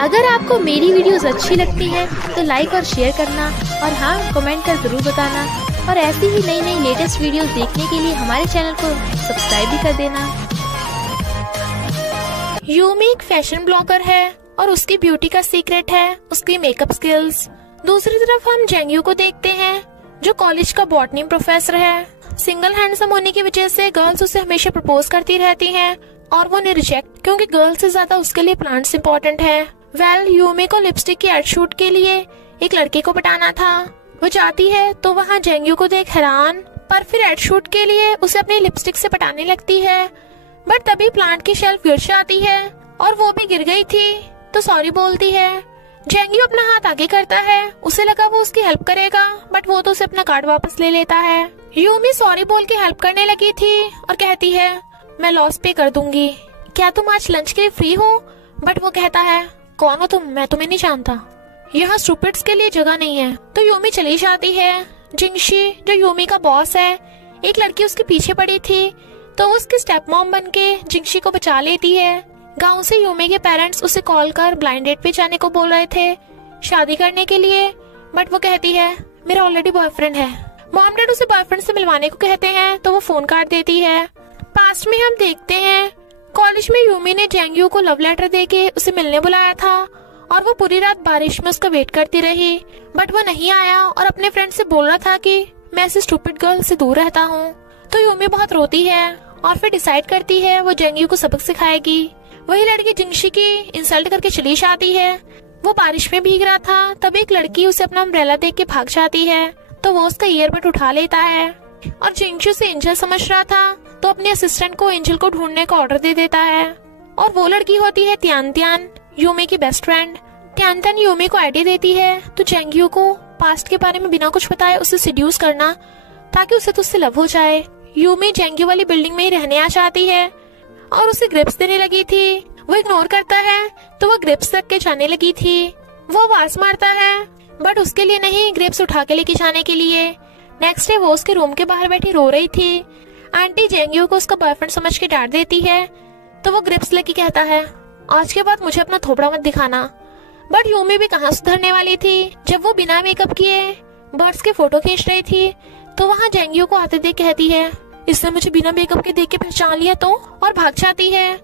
अगर आपको मेरी वीडियोस अच्छी लगती है तो लाइक और शेयर करना, और हाँ, कमेंट कर जरूर बताना। और ऐसी ही नई नई लेटेस्ट वीडियोस देखने के लिए हमारे चैनल को सब्सक्राइब भी कर देना। यूमी एक फैशन ब्लॉगर है और उसकी ब्यूटी का सीक्रेट है उसकी मेकअप स्किल्स। दूसरी तरफ हम जेंग्यू को देखते हैं जो कॉलेज का बॉटनी प्रोफेसर है। सिंगल हैंडसम होने की वजह से गर्ल्स उसे हमेशा प्रपोज करती रहती हैं और वो ने रिजेक्ट, क्योंकि गर्ल्स से ज्यादा उसके लिए प्लांट्स इम्पोर्टेंट है। यूमी को लिपस्टिक की एड शूट के लिए एक लड़के को पटाना था। वो जाती है तो वहाँ जेंग्यू को देख हैरान, पर फिर एड शूट के लिए उसे अपनी लिपस्टिक से पटाने लगती है। बट तभी प्लांट की शेल्फ गिर जाती है और वो भी गिर गई थी तो सॉरी बोलती है। जेंग्यू अपना हाथ आगे करता है, उसे लगा वो उसकी हेल्प करेगा, बट वो तो उसे अपना कार्ड वापस ले लेता है। यूमी सॉरी बोल के हेल्प करने लगी थी और कहती है मैं लॉस पे कर दूंगी, क्या तुम आज लंच के लिए फ्री हो? बट वो कहता है कौन हो तुम, मैं तुम्हें नहीं जानता, यहाँ स्टूपिड्स के लिए जगह नहीं है। तो यूमी चली जाती है। जिंगशी जो यूमी का बॉस है, एक लड़की उसके पीछे पड़ी थी तो वो उसकी स्टेप मॉम बन के जिंगशी को बचा लेती है। गांव से यूमी के पेरेंट्स उसे कॉल कर ब्लाइंड डेट पे जाने को बोल रहे थे शादी करने के लिए, बट वो कहती है मेरा ऑलरेडी बॉयफ्रेंड है। मॉम डैड उसे बॉयफ्रेंड से मिलवाने को कहते हैं तो वो फोन काट देती है। पास्ट में हम देखते हैं कॉलेज में यूमी ने जेंग्यू को लव लेटर देके उसे मिलने बुलाया था और वो पूरी रात बारिश में उसका वेट करती रही, बट वो नहीं आया और अपने फ्रेंड से बोल रहा था कि मैं ऐसे स्टूपिड गर्ल से दूर रहता हूँ। तो यूमी बहुत रोती है और फिर डिसाइड करती है वो जेंग्यू को सबक सिखाएगी। वही लड़की जिंगशी की इंसल्ट करके चली जाती है। वो बारिश में भीग रहा था तब एक लड़की उसे अपना अम्ब्रेला देख के भाग जाती है तो वो उसका ईयरबड उठा लेता है और जिंगशी उसे एंजल समझ रहा था तो अपने असिस्टेंट को एंजल को ढूंढने का ऑर्डर दे देता है। और वो लड़की होती है त्यान त्यान, यूमी की बेस्ट फ्रेंड। त्यान त्यान यूमी को आइडिया देती है तो जेंग्यू को पास्ट के बारे में बिना कुछ बताए उसे सिड्यूस करना ताकि उसे तो उससे लव हो जाए। यूमी जेंग्यू वाली बिल्डिंग में ही रहने आ जाती है और उसे ग्रिप्स देने लगी थी। वो इग्नोर करता है तो वो ग्रिप्स रख के जाने लगी थी। वो आवाज मारता है बट उसके लिए नहीं, ग्रिप्स उठा के लेके जाने के लिए। नेक्स्ट डे वो उसके रूम के बाहर बैठी रो रही थी। आंटी जेंग्यू को उसका बॉयफ्रेंड समझ के डांट देती है तो वो ग्रिप्स लेके कहता है आज के बाद मुझे अपना थोपड़ा मत दिखाना। बट यूमी भी कहाँ सुधरने वाली थी। जब वो बिना मेकअप किए बर्ड्स के फोटो खींच रही थी तो वहाँ जेंग्यू को आते देख कहती है इसने मुझे बिना मेकअप के देख के पहचान लिया तो, और भाग जाती है।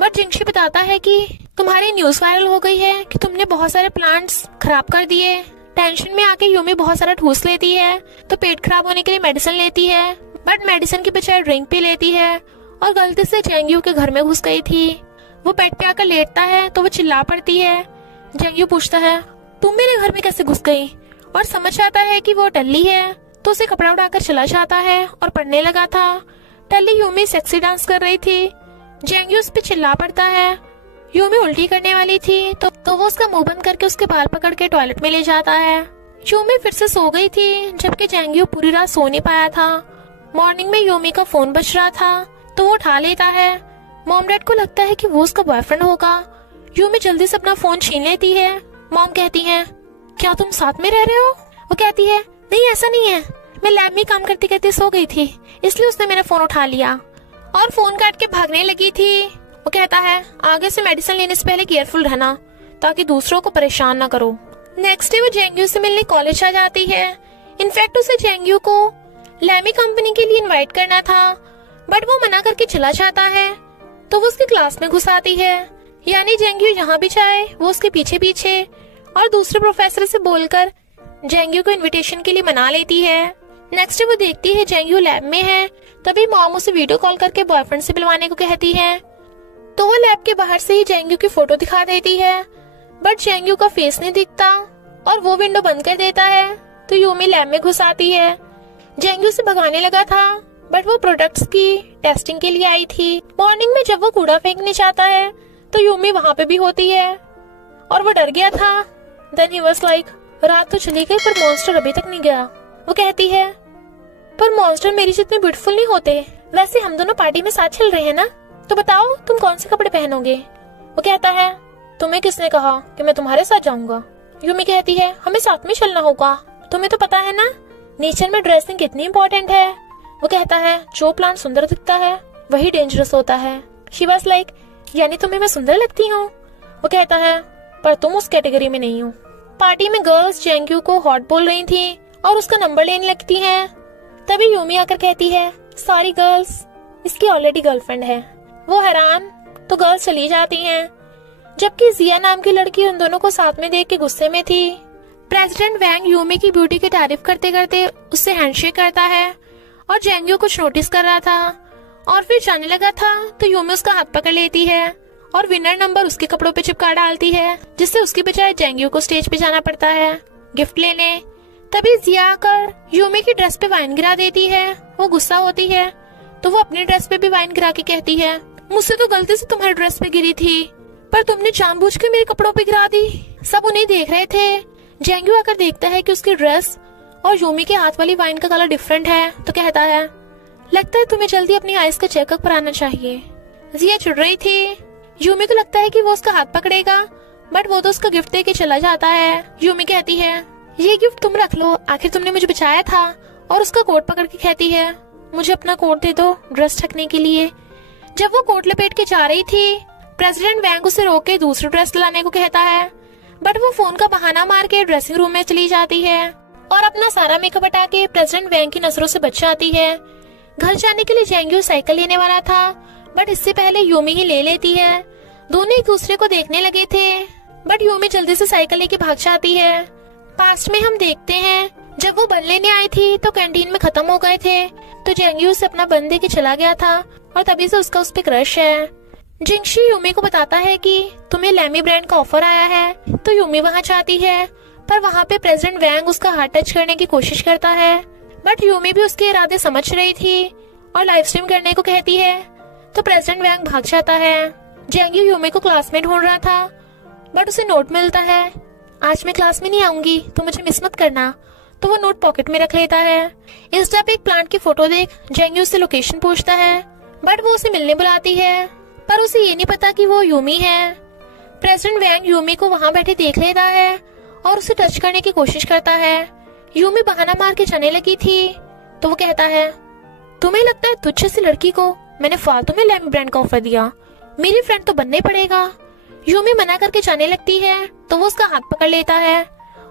बट जिंगशी बताता है कि तुम्हारी न्यूज वायरल हो गई है कि तुमने बहुत सारे प्लांट्स खराब कर दिए। टेंशन में आके यूमी बहुत सारा ठूस लेती है तो पेट खराब होने के लिए मेडिसिन लेती है, बट मेडिसिन की बजाय ड्रिंक पी लेती है और गलती से जेंग्यू के घर में घुस गई थी। वो बेड पे आकर लेटता है तो वो चिल्ला पड़ती है। जेंग्यू पूछता है तुम मेरे घर में कैसे घुस गई, और समझ आता है कि वो टल्ली है तो उसे कपड़ा उड़ाकर चला जाता है और पढ़ने लगा था। टल्ली यूमी सेक्सी डांस कर रही थी। जेंग्यू उस पे चिल्ला पड़ता है। यूमी उल्टी करने वाली थी तो वो उसका मुंह बंद करके उसके बाल पकड़ के टॉयलेट में ले जाता है। यूमी फिर से सो गई थी जबकि जेंग्यू पूरी रात सो नहीं पाया था। मॉर्निंग में यूमी का फोन बज रहा था तो वो उठा लेता है। मॉम डैड को लगता है कि वो उसका बॉयफ्रेंड होगा। यूमी जल्दी से अपना फोन छीन लेती है। मॉम कहती है क्या तुम साथ में रह रहे हो? वो कहती है नहीं ऐसा नहीं है, मैं लैब में काम करते करते सो गई थी इसलिए उसने मेरा फोन उठा लिया और फोन काट के भागने लगी थी। वो कहता है आगे से मेडिसिन लेने से पहले केयरफुल रहना ताकि दूसरों को परेशान न करो। नेक्स्ट डे वो जेंग्यू से मिलने कॉलेज आ जाती है। इनफैक्ट उसे जेंग्यू को लैमी कंपनी के लिए इनवाइट करना था, बट वो मना करके चला जाता है तो वो उसकी क्लास में घुस आती है। यानी जेंग्यू यहाँ भी जाए वो उसके पीछे पीछे, और दूसरे प्रोफेसर से बोलकर जेंग्यू को इनविटेशन के लिए मना लेती है। नेक्स्ट डे वो देखती है जेंग्यू लैब में है, तभी मॉम उसे वीडियो कॉल करके बॉयफ्रेंड से मिलवाने को कहती है तो वो लैब के बाहर से ही जेंग्यू की फोटो दिखा देती है, बट जेंग्यू का फेस नहीं दिखता और वो विंडो बंद कर देता है तो यूमी लैब में घुस आती है। जेंग्यू से भगाने लगा था बट वो प्रोडक्ट्स की टेस्टिंग के लिए आई थी। मॉर्निंग में जब वो कूड़ा फेंकने जाता है तो यूमी वहाँ पे भी होती है और वो डर गया था। देन ही वाज लाइक रात तो चली गई पर मॉन्स्टर अभी तक नहीं गया। वो कहती है पर मॉन्स्टर मेरी जितने ब्यूटीफुल नहीं होते, वैसे हम दोनों पार्टी में साथ चल रहे हैं ना, तो बताओ तुम कौन से कपड़े पहनोगे? वो कहता है तुम्हें किसने कहा कि मैं तुम्हारे साथ जाऊंगा? यूमी कहती है हमें साथ में चलना होगा, तुम्हें तो पता है ना नेचर में ड्रेसिंग कितनी इम्पोर्टेंट है। वो कहता है जो प्लांट सुंदर दिखता है वही डेंजरस होता है। शी वाज लाइक यानी तुम्हें मैं सुंदर लगती हूँ? वो कहता है पर तुम उस कैटेगरी में नहीं हो। पार्टी में गर्ल्स जेंग्यू को हॉट बोल रही थी और उसका नंबर लेने लगती हैं। तभी यूमी आकर कहती है, सॉरी गर्ल्स, इसकी ऑलरेडी गर्लफ्रेंड है। वो हैरान तो गर्ल्स चली जाती हैं, जबकि जिया नाम की लड़की उन दोनों को साथ में देख के गुस्से में थी। प्रेसिडेंट वैंग यूमी की ब्यूटी की तारीफ करते करते उससे हैंडशेक करता है और जेंग्यू कुछ नोटिस कर रहा था और फिर जाने लगा था तो यूमी उसका हाथ पकड़ लेती है और विनर नंबर उसके कपड़ों पे चिपका डालती है, जिससे उसकी बजाय जेंग्यू को स्टेज पे जाना पड़ता है गिफ्ट लेने। तभी जिया आकर यूमी की ड्रेस पे वाइन गिरा देती है। वो गुस्सा होती है तो वो अपनी ड्रेस पे भी वाइन गिरा के कहती है, मुझसे तो गलती से तुम्हारी ड्रेस पे गिरी थी, पर तुमने जानबूझ के मेरे कपड़ों पे गिरा दी। सब उन्हें देख रहे थे। जेंग्यू आकर देखता है कि उसकी ड्रेस और यूमी के हाथ वाली वाइन का कलर डिफरेंट है तो कहता है, लगता है तुम्हें जल्दी अपनी आइज का चेकअप कराना चाहिए। जिया चिढ़ रही थी। यूमी को लगता है कि वो उसका हाथ पकड़ेगा, बट वो तो उसका गिफ्ट दे के चला जाता है। यूमी कहती है, ये गिफ्ट तुम रख लो, आखिर तुमने मुझे बचाया था। और उसका कोट पकड़ के कहती है, मुझे अपना कोट दे दो ड्रेस ढकने के लिए। जब वो कोट लपेट के जा रही थी, प्रेसिडेंट वैंग उसे रोक के दूसरी ड्रेस लाने को कहता है, बट वो फोन का बहाना मार के ड्रेसिंग रूम में चली जाती है और अपना सारा मेकअप हटा के प्रेसिडेंट वैंग की नजरों से बच जाती है। घर जाने के लिए जेंग्यू साइकिल लेने वाला था, बट इससे पहले यूमी ही ले लेती है। दोनों एक दूसरे को देखने लगे थे, बट यूमी जल्दी से साइकिल लेके भाग जाती है। पास्ट में हम देखते हैं, जब वो बन लेने आई थी तो कैंटीन में खत्म हो गए थे, तो जेंग्यू से अपना बन दे के चला गया था और तभी से उसका उस पे क्रश है। जिंगशी यूमी को बताता है कि तुम्हें लैमी ब्रांड का ऑफर आया है, तो यूमी वहाँ जाती है, पर वहाँ पे प्रेसिडेंट वैंग उसका हाथ टच करने की कोशिश करता है, बट यूमी भी उसके इरादे समझ रही थी और लाइव स्ट्रीम करने को कहती है, तो प्रेसिडेंट वैंग भाग जाता है। जेंग्यू यूमी को क्लास में ढूंढ रहा था, बट उसे नोट मिलता है, आज मैं क्लास में नहीं आऊंगी तो मुझे मिस मत करना। तो वो नोट पॉकेट में रख लेता है। इस जब एक प्लांट की फोटो देख जेंग्यू उससे लोकेशन पूछता है, बट वो उसे मिलने बुलाती है, पर उसे ये नहीं पता कि वो यूमी है। प्रेसिडेंट वैंग यूमी को वहाँ बैठे देख लेता है और उसे टच करने की कोशिश करता है। यूमी बहाना मार के जाने लगी थी, तो वो कहता है, तुम्हें लगता है तुझ जैसी लड़की को मैंने फालतू में लैमी ब्रांड का ऑफर दिया, मेरी फ्रेंड तो बनना ही पड़ेगा। यूमी मना करके जाने लगती है, तो वो उसका हाथ पकड़ लेता है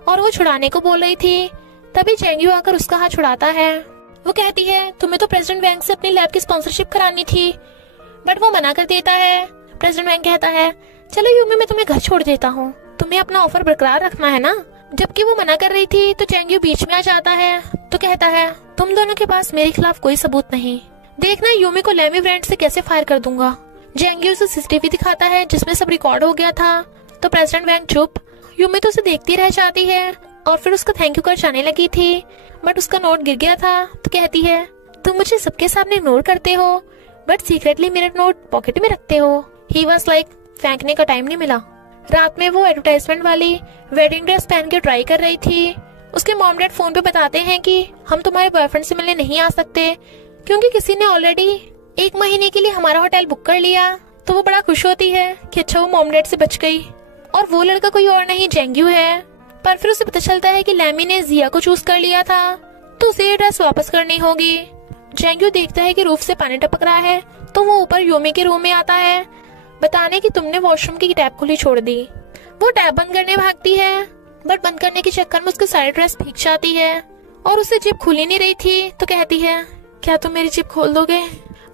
और वो छुड़ाने को बोल रही थी, तभी जेंग्यू आकर उसका हाथ छुड़ाता है। वो कहती है, तुम्हें तो प्रेसिडेंट वैंग से अपनी लैब की स्पॉन्सरशिप करानी थी, बट वो मना कर देता है। प्रेसिडेंट वैंग कहता है, चलो यूमी मैं तुम्हें घर छोड़ देता हूँ, तुम्हें अपना ऑफर बरकरार रखना है ना। जबकि वो मना कर रही थी तो जेंग्यू बीच में आ जाता है, तो कहता है, तुम दोनों के पास मेरे खिलाफ कोई सबूत नहीं, देखना यूमी को लैमी ब्रांड से कैसे फायर कर दूंगा। जेंग्यू उसे सीसीटीवी दिखाता है जिसमें सब रिकॉर्ड हो गया था, तो प्रेसिडेंट वैंग चुप। यूमी तो उसे देखती रह जाती है और फिर उसका थैंक यू कर जाने लगी थी, बट उसका नोट गिर गया था, तो कहती है, तुम मुझे सबके सामने इग्नोर करते हो, बट सीक्रेटली मेरा नोट पॉकेट में रखते हो। ही वाज लाइक, फेंकने का टाइम नहीं मिला। रात में वो एडवर्टाइजमेंट वाली वेडिंग ड्रेस पहन के ट्राई कर रही थी। उसके मॉम डैड फोन पे बताते हैं कि हम तुम्हारे बॉयफ्रेंड से मिलने नहीं आ सकते, क्योंकि किसी ने ऑलरेडी 1 महीने के लिए हमारा होटल बुक कर लिया। तो वो बड़ा खुश होती है कि अच्छा वो मॉम डैड से बच गई, और वो लड़का कोई और नहीं जेंग्यू है। पर फिर उसे पता चलता है कि लैमी ने जिया को चूज कर लिया था, तो उसे ये ड्रेस वापस करनी होगी। जेंग्यू देखता है कि रूफ से पानी टपक रहा है, तो वो ऊपर यूमी के रूम में आता है बताने कि तुमने वॉशरूम की टैप खुली छोड़ दी। वो टैप बंद करने भागती है, बट बंद करने के चक्कर में उसकी सारी ड्रेस भीग जाती है और उसे जिप खुल ही नहीं रही थी, तो कहती है, क्या तुम मेरी जिप खोल दोगे।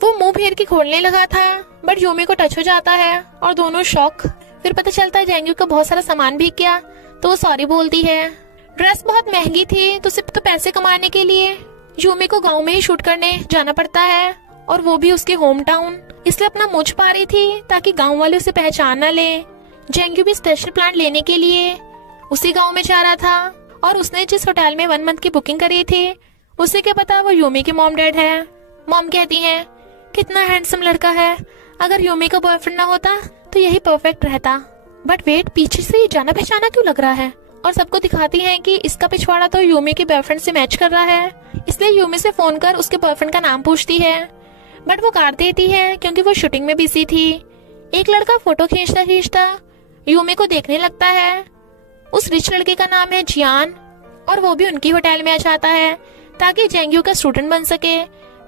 वो मुंह फेर के खोलने लगा था, बट यूमी को टच हो जाता है और दोनों शॉक। फिर पता चलता है जेंग्यू का बहुत सारा सामान भीग गया, तो वो सॉरी बोलती है। ड्रेस बहुत महंगी थी, तो सिर्फ तो पैसे कमाने के लिए यूमी को गांव में ही शूट करने जाना पड़ता है, और वो भी उसके होम टाउन, इसलिए अपना मुंह छुपा रही थी ताकि गांव वाले उसे पहचान न ले। जेंग्यू भी स्पेशल प्लान लेने के लिए उसी गांव में जा रहा था, और उसने जिस होटल में 1 मंथ की बुकिंग करी थी, उसे क्या पता वो यूमी के मॉम डैड है। मॉम कहती है, कितना हैंडसम लड़का है, अगर यूमी का बॉयफ्रेंड ना होता तो यही परफेक्ट रहता। बट वेट, पीछे से ये जाना पहचाना क्यों लग रहा है। और सबको दिखाती है कि इसका पिछवाड़ा तो यूमी के बॉयफ्रेंड से मैच कर रहा है, इसलिए यूमी से फोन कर उसके बॉयफ्रेंड का नाम पूछती है, बट वो काट देती है क्योंकि वो शूटिंग में बिजी थी। एक लड़का फोटो खींचता खींचता यूमी को देखने लगता है। उस रिच लड़के का नाम है जियान, और वो भी उनकी होटल में आ जाता है ताकि जेंग्यू का स्टूडेंट बन सके,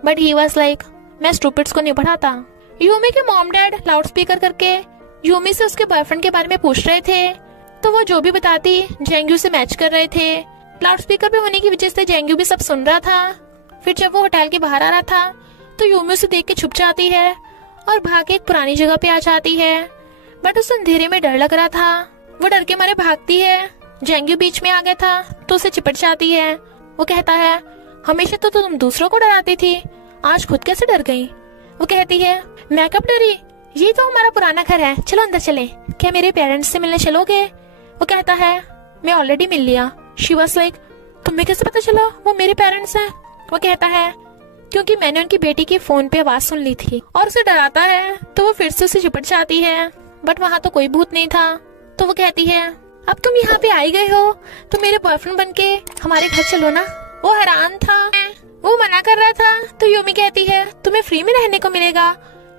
बट ही वाज लाइक, मैं स्टूपिड्स को नहीं पढ़ाता। यूमी के मॉम डैड लाउड स्पीकर करके यूमी से उसके बॉयफ्रेंड के बारे में पूछ रहे थे, तो वो जो भी बताती जेंग्यू से मैच कर रहे थे। लाउडस्पीकर पे होने की वजह से जेंग्यू भी सब सुन रहा था। फिर जब वो होटल के बाहर आ रहा था तो यूमी उसे देख के छुप जाती है और भाग के एक पुरानी जगह पे आ जाती है। बट उस अंधेरे में डर लग रहा था, वो डर के मारे भागती है। जेंग्यू बीच में आ गया था तो उसे चिपट जाती है। वो कहता है, हमेशा तो तुम दूसरों को डराती थी, आज खुद कैसे डर गई? वो कहती है, मैं कब डरी, ये तो हमारा पुराना घर है, चलो अंदर चले, क्या मेरे पेरेंट्स से मिलने चलोगे? वो कहता है, मैं ऑलरेडी मिल लिया। शी वाज लाइक, तुम्हें कैसे पता चला वो मेरे पेरेंट्स हैं? वो कहता है, क्योंकि मैंने उनकी बेटी की फोन पे आवाज सुन ली थी। और उसे डराता है तो वो फिर से उसे चिपट जाती है। बट वहाँ तो कोई भूत नहीं था। तो वो कहती है, अब तुम यहाँ पे आई गए हो तो मेरे बॉयफ्रेंड बन के हमारे घर चलो ना। वो हैरान था, वो मना कर रहा था। तो यूमी कहती है, तुम्हें फ्री में रहने को मिलेगा।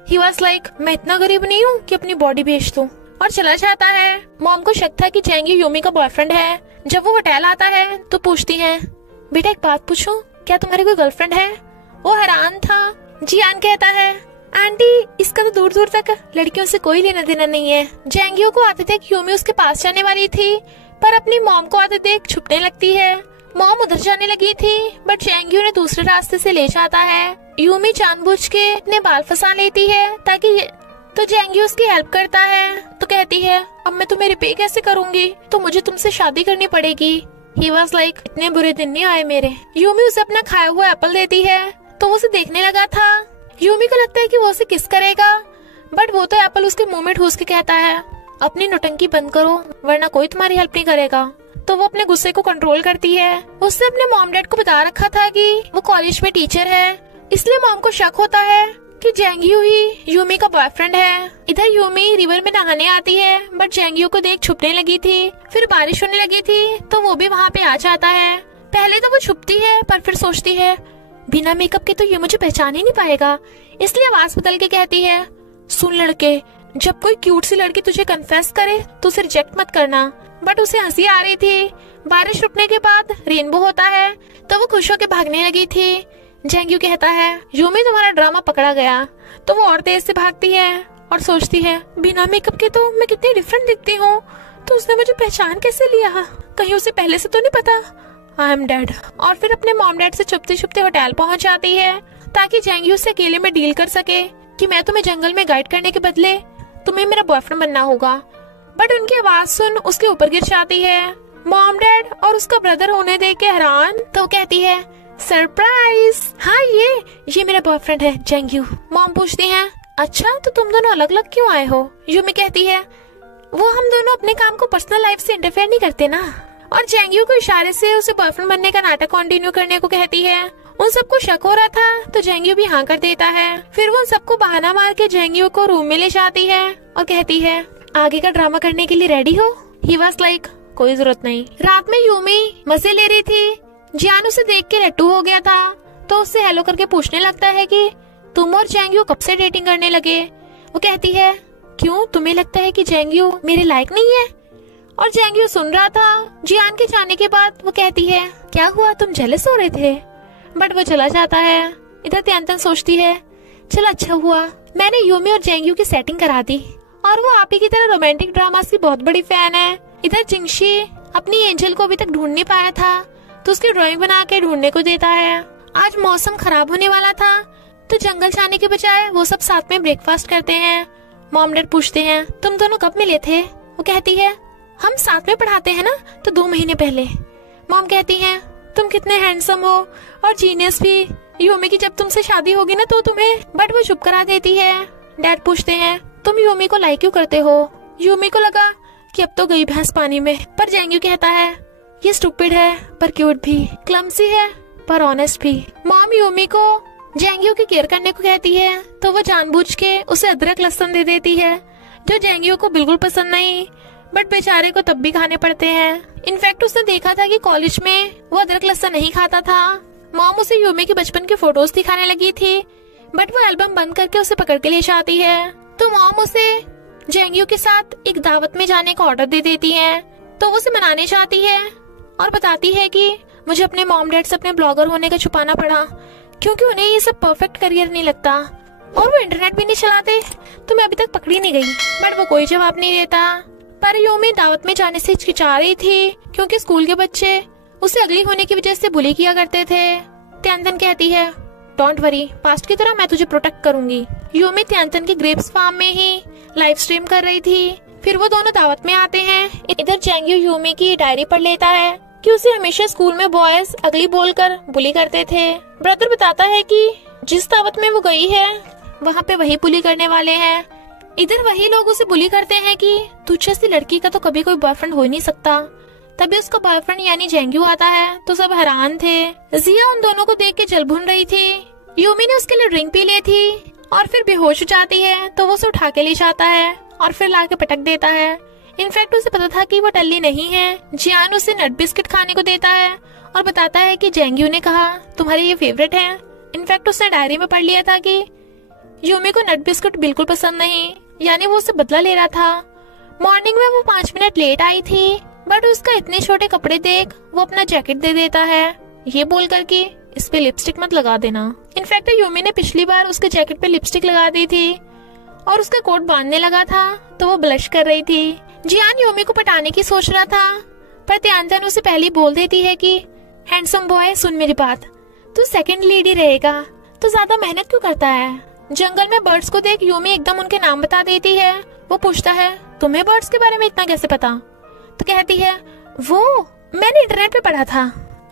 ही वाज लाइक, मैं इतना गरीब नहीं हूँ कि अपनी बॉडी बेच दूं। और चला जाता है। मॉम को शक था कि जेंग्यू यूमी का बॉयफ्रेंड है। जब वो होटल आता है तो पूछती है, बेटा एक बात पूछूं, क्या तुम्हारी कोई गर्लफ्रेंड है? वो हैरान था। जियान कहता है, आंटी इसका तो दूर दूर तक लड़कियों से कोई लेना देना नहीं है। जेंग्यू को आते देख यूमी उसके पास जाने वाली थी, पर अपनी मॉम को आते देख छुपने लगती है। मॉम उधर जाने लगी थी बट जेंग्यू ने दूसरे रास्ते से ले जाता है। यूमी जानबूझ के अपने बाल फंसा लेती है ताकि तो जेंग्यू उसकी हेल्प करता है। तो कहती है, अब मैं तुम्हें रिपे कैसे करूंगी, तो मुझे तुमसे शादी करनी पड़ेगी। ही वाज लाइक, इतने बुरे दिन नहीं आए मेरे। यूमी उसे अपना खाया हुआ एप्पल देती है तो वो उसे देखने लगा था। यूमी को लगता है कि वो उसे किस करेगा, बट वो तो एप्पल उसके मुंह में ठूस के कहता है, अपनी नौटंकी बंद करो वरना कोई तुम्हारी हेल्प नहीं करेगा। तो वो अपने गुस्से को कंट्रोल करती है। उसने अपने मॉम डैड को बता रखा था कि वो कॉलेज में टीचर है, इसलिए मॉम को शक होता है कि जेंग्यू ही यूमी का बॉयफ्रेंड है। इधर यूमी रिवर में नहाने आती है बट जेंग्यू को देख छुपने लगी थी। फिर बारिश होने लगी थी तो वो भी वहाँ पे आ जाता है। पहले तो वो छुपती है पर फिर सोचती है, बिना मेकअप के तो ये मुझे पहचान ही नहीं पाएगा, इसलिए आवाज बदल के कहती है, सुन लड़के, जब कोई क्यूट सी लड़की तुझे कन्फेस करे तो उसे रिजेक्ट मत करना। बट उसे हंसी आ रही थी। बारिश रुकने के बाद रेनबो होता है तो वो खुश होकर भागने लगी थी। जेंग्यू कहता है, यूमी तुम्हारा ड्रामा पकड़ा गया। तो वो और तेज से भागती है और सोचती है, बिना मेकअप के तो मैं कितनी डिफरेंट दिखती हूँ, तो उसने मुझे पहचान कैसे लिया, कहीं उसे पहले से तो नहीं पता। I am dead. और फिर अपने मॉम डैड से छुपते छुपते होटल पहुँच जाती है ताकि जेंग्यू से अकेले में डील कर सके कि मैं तुम्हें जंगल में गाइड करने के बदले तुम्हें मेरा बॉयफ्रेंड बनना होगा। बट उनकी आवाज सुन उसके ऊपर गिर जाती है। मॉम डैड और उसका ब्रदर होने देख के हैरान। तो कहती है, सरप्राइज, हाँ ये मेरा बॉयफ्रेंड है जेंग्यू। मॉम पूछती है, अच्छा तो तुम दोनों अलग अलग क्यों आए हो? यूमी कहती है, वो हम दोनों अपने काम को पर्सनल लाइफ से इंटरफेयर नहीं करते ना। और जेंग्यू को इशारे से उसे बॉयफ्रेंड बनने का नाटक कंटिन्यू करने को कहती है। उन सबको शक हो रहा था तो जेंग्यू भी हाँ कर देता है। फिर वो उन सबको बहाना मार के जेंग्यू को रूम में ले जाती है और कहती है, आगे का ड्रामा करने के लिए रेडी हो? ही वाज लाइक, कोई जरूरत नहीं। रात में यूमी मजे ले रही थी। जियान उसे देख के लट्टू हो गया था तो उससे हेलो करके पूछने लगता है कि तुम और जेंग्यू कब से डेटिंग करने लगे? वो कहती है, क्यों तुम्हें लगता है कि जेंग्यू मेरे लायक नहीं है? और जेंग्यू सुन रहा था। जियान के जाने के बाद वो कहती है, क्या हुआ, तुम जेलस हो रहे थे? बट वो चला जाता है। इधर त्यांतन सोचती है, चल अच्छा हुआ मैंने यूमी और जेंग्यू की सेटिंग करा दी। और वो आप ही की तरह रोमांटिक ड्रामा की बहुत बड़ी फैन है। इधर जिंगशी अपनी एंजल को अभी तक ढूंढ नहीं पाया था तो उसकी ड्राइंग बना के ढूंढने को देता है। आज मौसम खराब होने वाला था तो जंगल जाने के बजाय वो सब साथ में ब्रेकफास्ट करते हैं। मॉम डैड पूछते हैं, तुम दोनों कब मिले थे? वो कहती है, हम साथ में पढ़ाते हैं ना, तो 2 महीने पहले। मॉम कहती है, तुम कितने हैंडसम हो और जीनियस भी। यूमी की जब तुमसे शादी होगी ना तो तुम्हें। बट वो चुप करा देती है। डैड पूछते हैं, तुम यूमी को लाइक क्यों करते हो? यूमी को लगा कि अब तो गई भैंस पानी में। पर जेंग्यू कहता है, ये स्टूपिड है पर क्यूट भी, क्लमसी है पर ऑनेस्ट भी। मॉम यूमी को जेंग्यू की केयर करने को कहती है तो वो जानबूझ के उसे अदरक लहसुन दे देती है जो जेंग्यू को बिल्कुल पसंद नहीं, बट बेचारे को तब भी खाने पड़ते हैं। इनफैक्ट उसने देखा था कि कॉलेज में वो अदरक लहसुन नहीं खाता था। मॉम उसे यूमी के बचपन के फोटोज दिखाने लगी थी बट वो एल्बम बंद करके उसे पकड़ के ले जाती है। तो मॉम उसे जेंग्यू के साथ एक दावत में जाने का ऑर्डर दे देती है। तो वो उसे मनाने जाती है और बताती है कि मुझे अपने मॉम डैड से अपने ब्लॉगर होने का छुपाना पड़ा क्योंकि उन्हें ये सब परफेक्ट करियर नहीं लगता और वो इंटरनेट भी नहीं चलाते तो मैं अभी तक पकड़ी नहीं गई। बट वो कोई जवाब नहीं देता। पर यूमी दावत में जाने से हिचकिचा रही थी क्योंकि स्कूल के बच्चे उसे अगली होने की वजह से बुली किया करते थे। त्यानतन कहती है, डोंट वरी, पास्ट की तरह मैं तुझे प्रोटेक्ट करूंगी। यूमी त्यानतन की ग्रेप्स फार्म में ही लाइव स्ट्रीम कर रही थी। फिर वो दोनों दावत में आते हैं। इधर जैंग्यू यूमी की डायरी पढ़ लेता है कि उसे हमेशा स्कूल में बॉयज अगली बोलकर बुली करते थे। ब्रदर बताता है कि जिस दावत में वो गई है वहाँ पे वही बुली करने वाले हैं। इधर वही लोग उसे बुली करते हैं कि तुझ जैसी लड़की का तो कभी कोई बॉयफ्रेंड हो ही नहीं सकता। तभी उसका बॉयफ्रेंड यानी जैंग्यू आता है तो सब हैरान थे। जिया उन दोनों को देख के जल भुन रही थी। यूमी ने उसके लिए ड्रिंक पी ली थी और फिर बेहोश हो जाती है तो वो उसे उठा के ले जाता है और फिर लाके पटक देता है। इनफैक्ट उसे पता था कि वो टल्ली नहीं है। जियान उसे नट बिस्किट खाने को देता है और बताता है कि जैंग्यू ने कहा तुम्हारे ये फेवरेट है। इनफैक्ट उसने डायरी में पढ़ लिया था कि यूमी को नट बिस्किट बिल्कुल पसंद नहीं, यानी वो उससे बदला ले रहा था। मॉर्निंग में वो 5 मिनट लेट आई थी बट उसका इतने छोटे कपड़े देख वो अपना जैकेट दे देता है, ये बोल कर कि इस पे लिपस्टिक मत लगा देना। इनफैक्ट यूमी ने पिछली बार उसके जैकेट पे लिपस्टिक लगा दी थी और उसका कोट बांधने लगा था तो वो ब्लश कर रही थी। जियान यूमी को पटाने की सोच रहा था पर त्यानतन उसे पहले बोल देती है कि हैंडसम बॉय सुन मेरी बात, तू सेकंड लीड ही रहेगा तो ज्यादा मेहनत क्यों करता है। जंगल में बर्ड्स को देख यूमी एकदम उनके नाम बता देती है। वो पूछता है तुम्हें बर्ड्स के बारे में इतना कैसे पता। तो कहती है वो मैंने इंटरनेट पे पढ़ा था।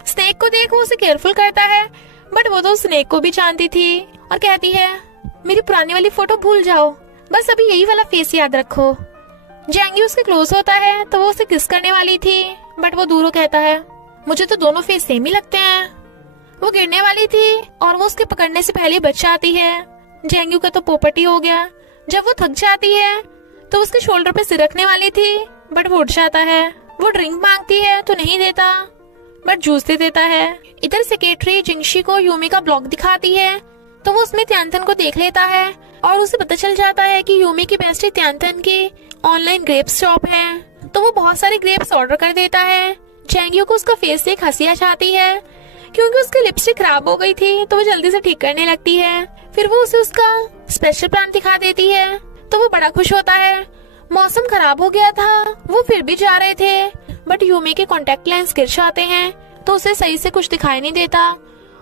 स्नेक को देख वो उसे केयरफुल करता है बट वो तो स्नेक को भी जानती थी और कहती है मेरी पुरानी वाली फोटो भूल जाओ, बस अभी यही वाला फेस याद रखो। जैंग्यू उसके क्लोज होता है तो वो उसे किस करने वाली थी बट वो दूर कहता है मुझे तो दोनों फेस सेम ही लगते हैं। वो गिरने वाली थी और वो उसके पकड़ने से पहले बच जाती है। जैंग्यू का तो पोपट ही हो गया। जब वो थक जाती है तो उसके शोल्डर पे सिर रखने वाली थी बट वो उठ जाता है। वो ड्रिंक मांगती है तो नहीं देता बट जूस दे देता है। इधर सेक्रेटरी जिंगशी को यूमी का ब्लॉग दिखाती है तो वो उसमें त्यानतन को देख लेता है और उसे पता चल जाता है कि यूमी की बेस्टी त्यानतन की ऑनलाइन ग्रेप्स शॉप है तो वो बहुत सारे ग्रेप्स ऑर्डर कर देता है। जैंग्यू को उसका फेस देख हंसी आ जाती है क्योंकि उसकी लिपस्टिक खराब हो गई थी तो वो जल्दी से ठीक करने लगती है। फिर वो उसे उसका स्पेशल प्लान दिखा देती है तो वो बड़ा खुश होता है। मौसम खराब हो गया था, वो फिर भी जा रहे थे बट यूमी के कॉन्टेक्ट लेंस गिर जाते हैं तो उसे सही से कुछ दिखाई नहीं देता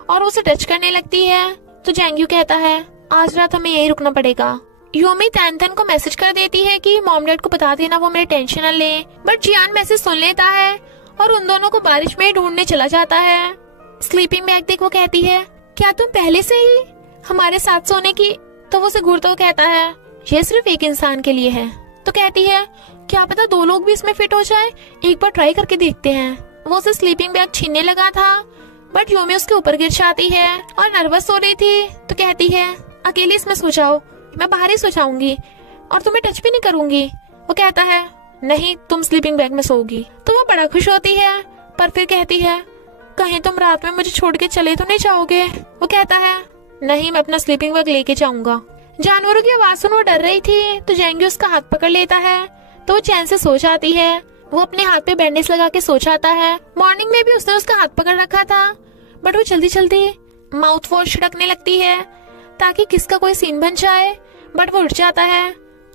और उसे टच करने लगती है। तो जैंग्यू कहता है आज रात हमें यही रुकना पड़ेगा। यूमी त्यानतन को मैसेज कर देती है कि मॉम डैड को बता देना वो मेरे टेंशन न ले बट जियान मैसेज सुन लेता है और उन दोनों को बारिश में ढूंढने चला जाता है। स्लीपिंग बैग देख वो कहती है क्या तुम पहले से ही हमारे साथ सोने की। तो वो उसे घूरता हुआ कहता है ये सिर्फ एक इंसान के लिए है। तो कहती है क्या पता 2 लोग भी इसमें फिट हो जाए, एक बार ट्राई करके देखते हैं। वो उसे स्लीपिंग बैग छीनने लगा था बट यूमी उसके ऊपर गिर जाती है और नर्वस हो रही थी तो कहती है अकेले इसमें सो जाओ, मैं बाहर ही सो जाऊंगी और तुम्हें टच भी नहीं करूंगी। वो कहता है नहीं तुम स्लीपिंग बैग में सोओगी। तो वो बड़ा खुश होती है पर फिर कहती है कहीं तुम रात में मुझे छोड़ के चले तो नहीं जाओगे। वो कहता है नहीं मैं अपना स्लीपिंग बैग लेके जाऊंगा। जानवरों की आवाज सुन वो डर रही थी तो जैंग्यू उसका हाथ पकड़ लेता है तो वो चैन से सो जाती है। वो अपने हाथ पे बैंडेज लगा के सो जाता है। मॉर्निंग में भी उसने उसका हाथ पकड़ रखा था बट वो जल्दी जल्दी माउथ वॉश छिड़कने लगती है ताकि किसका कोई सीन बन जाए बट वो उठ जाता है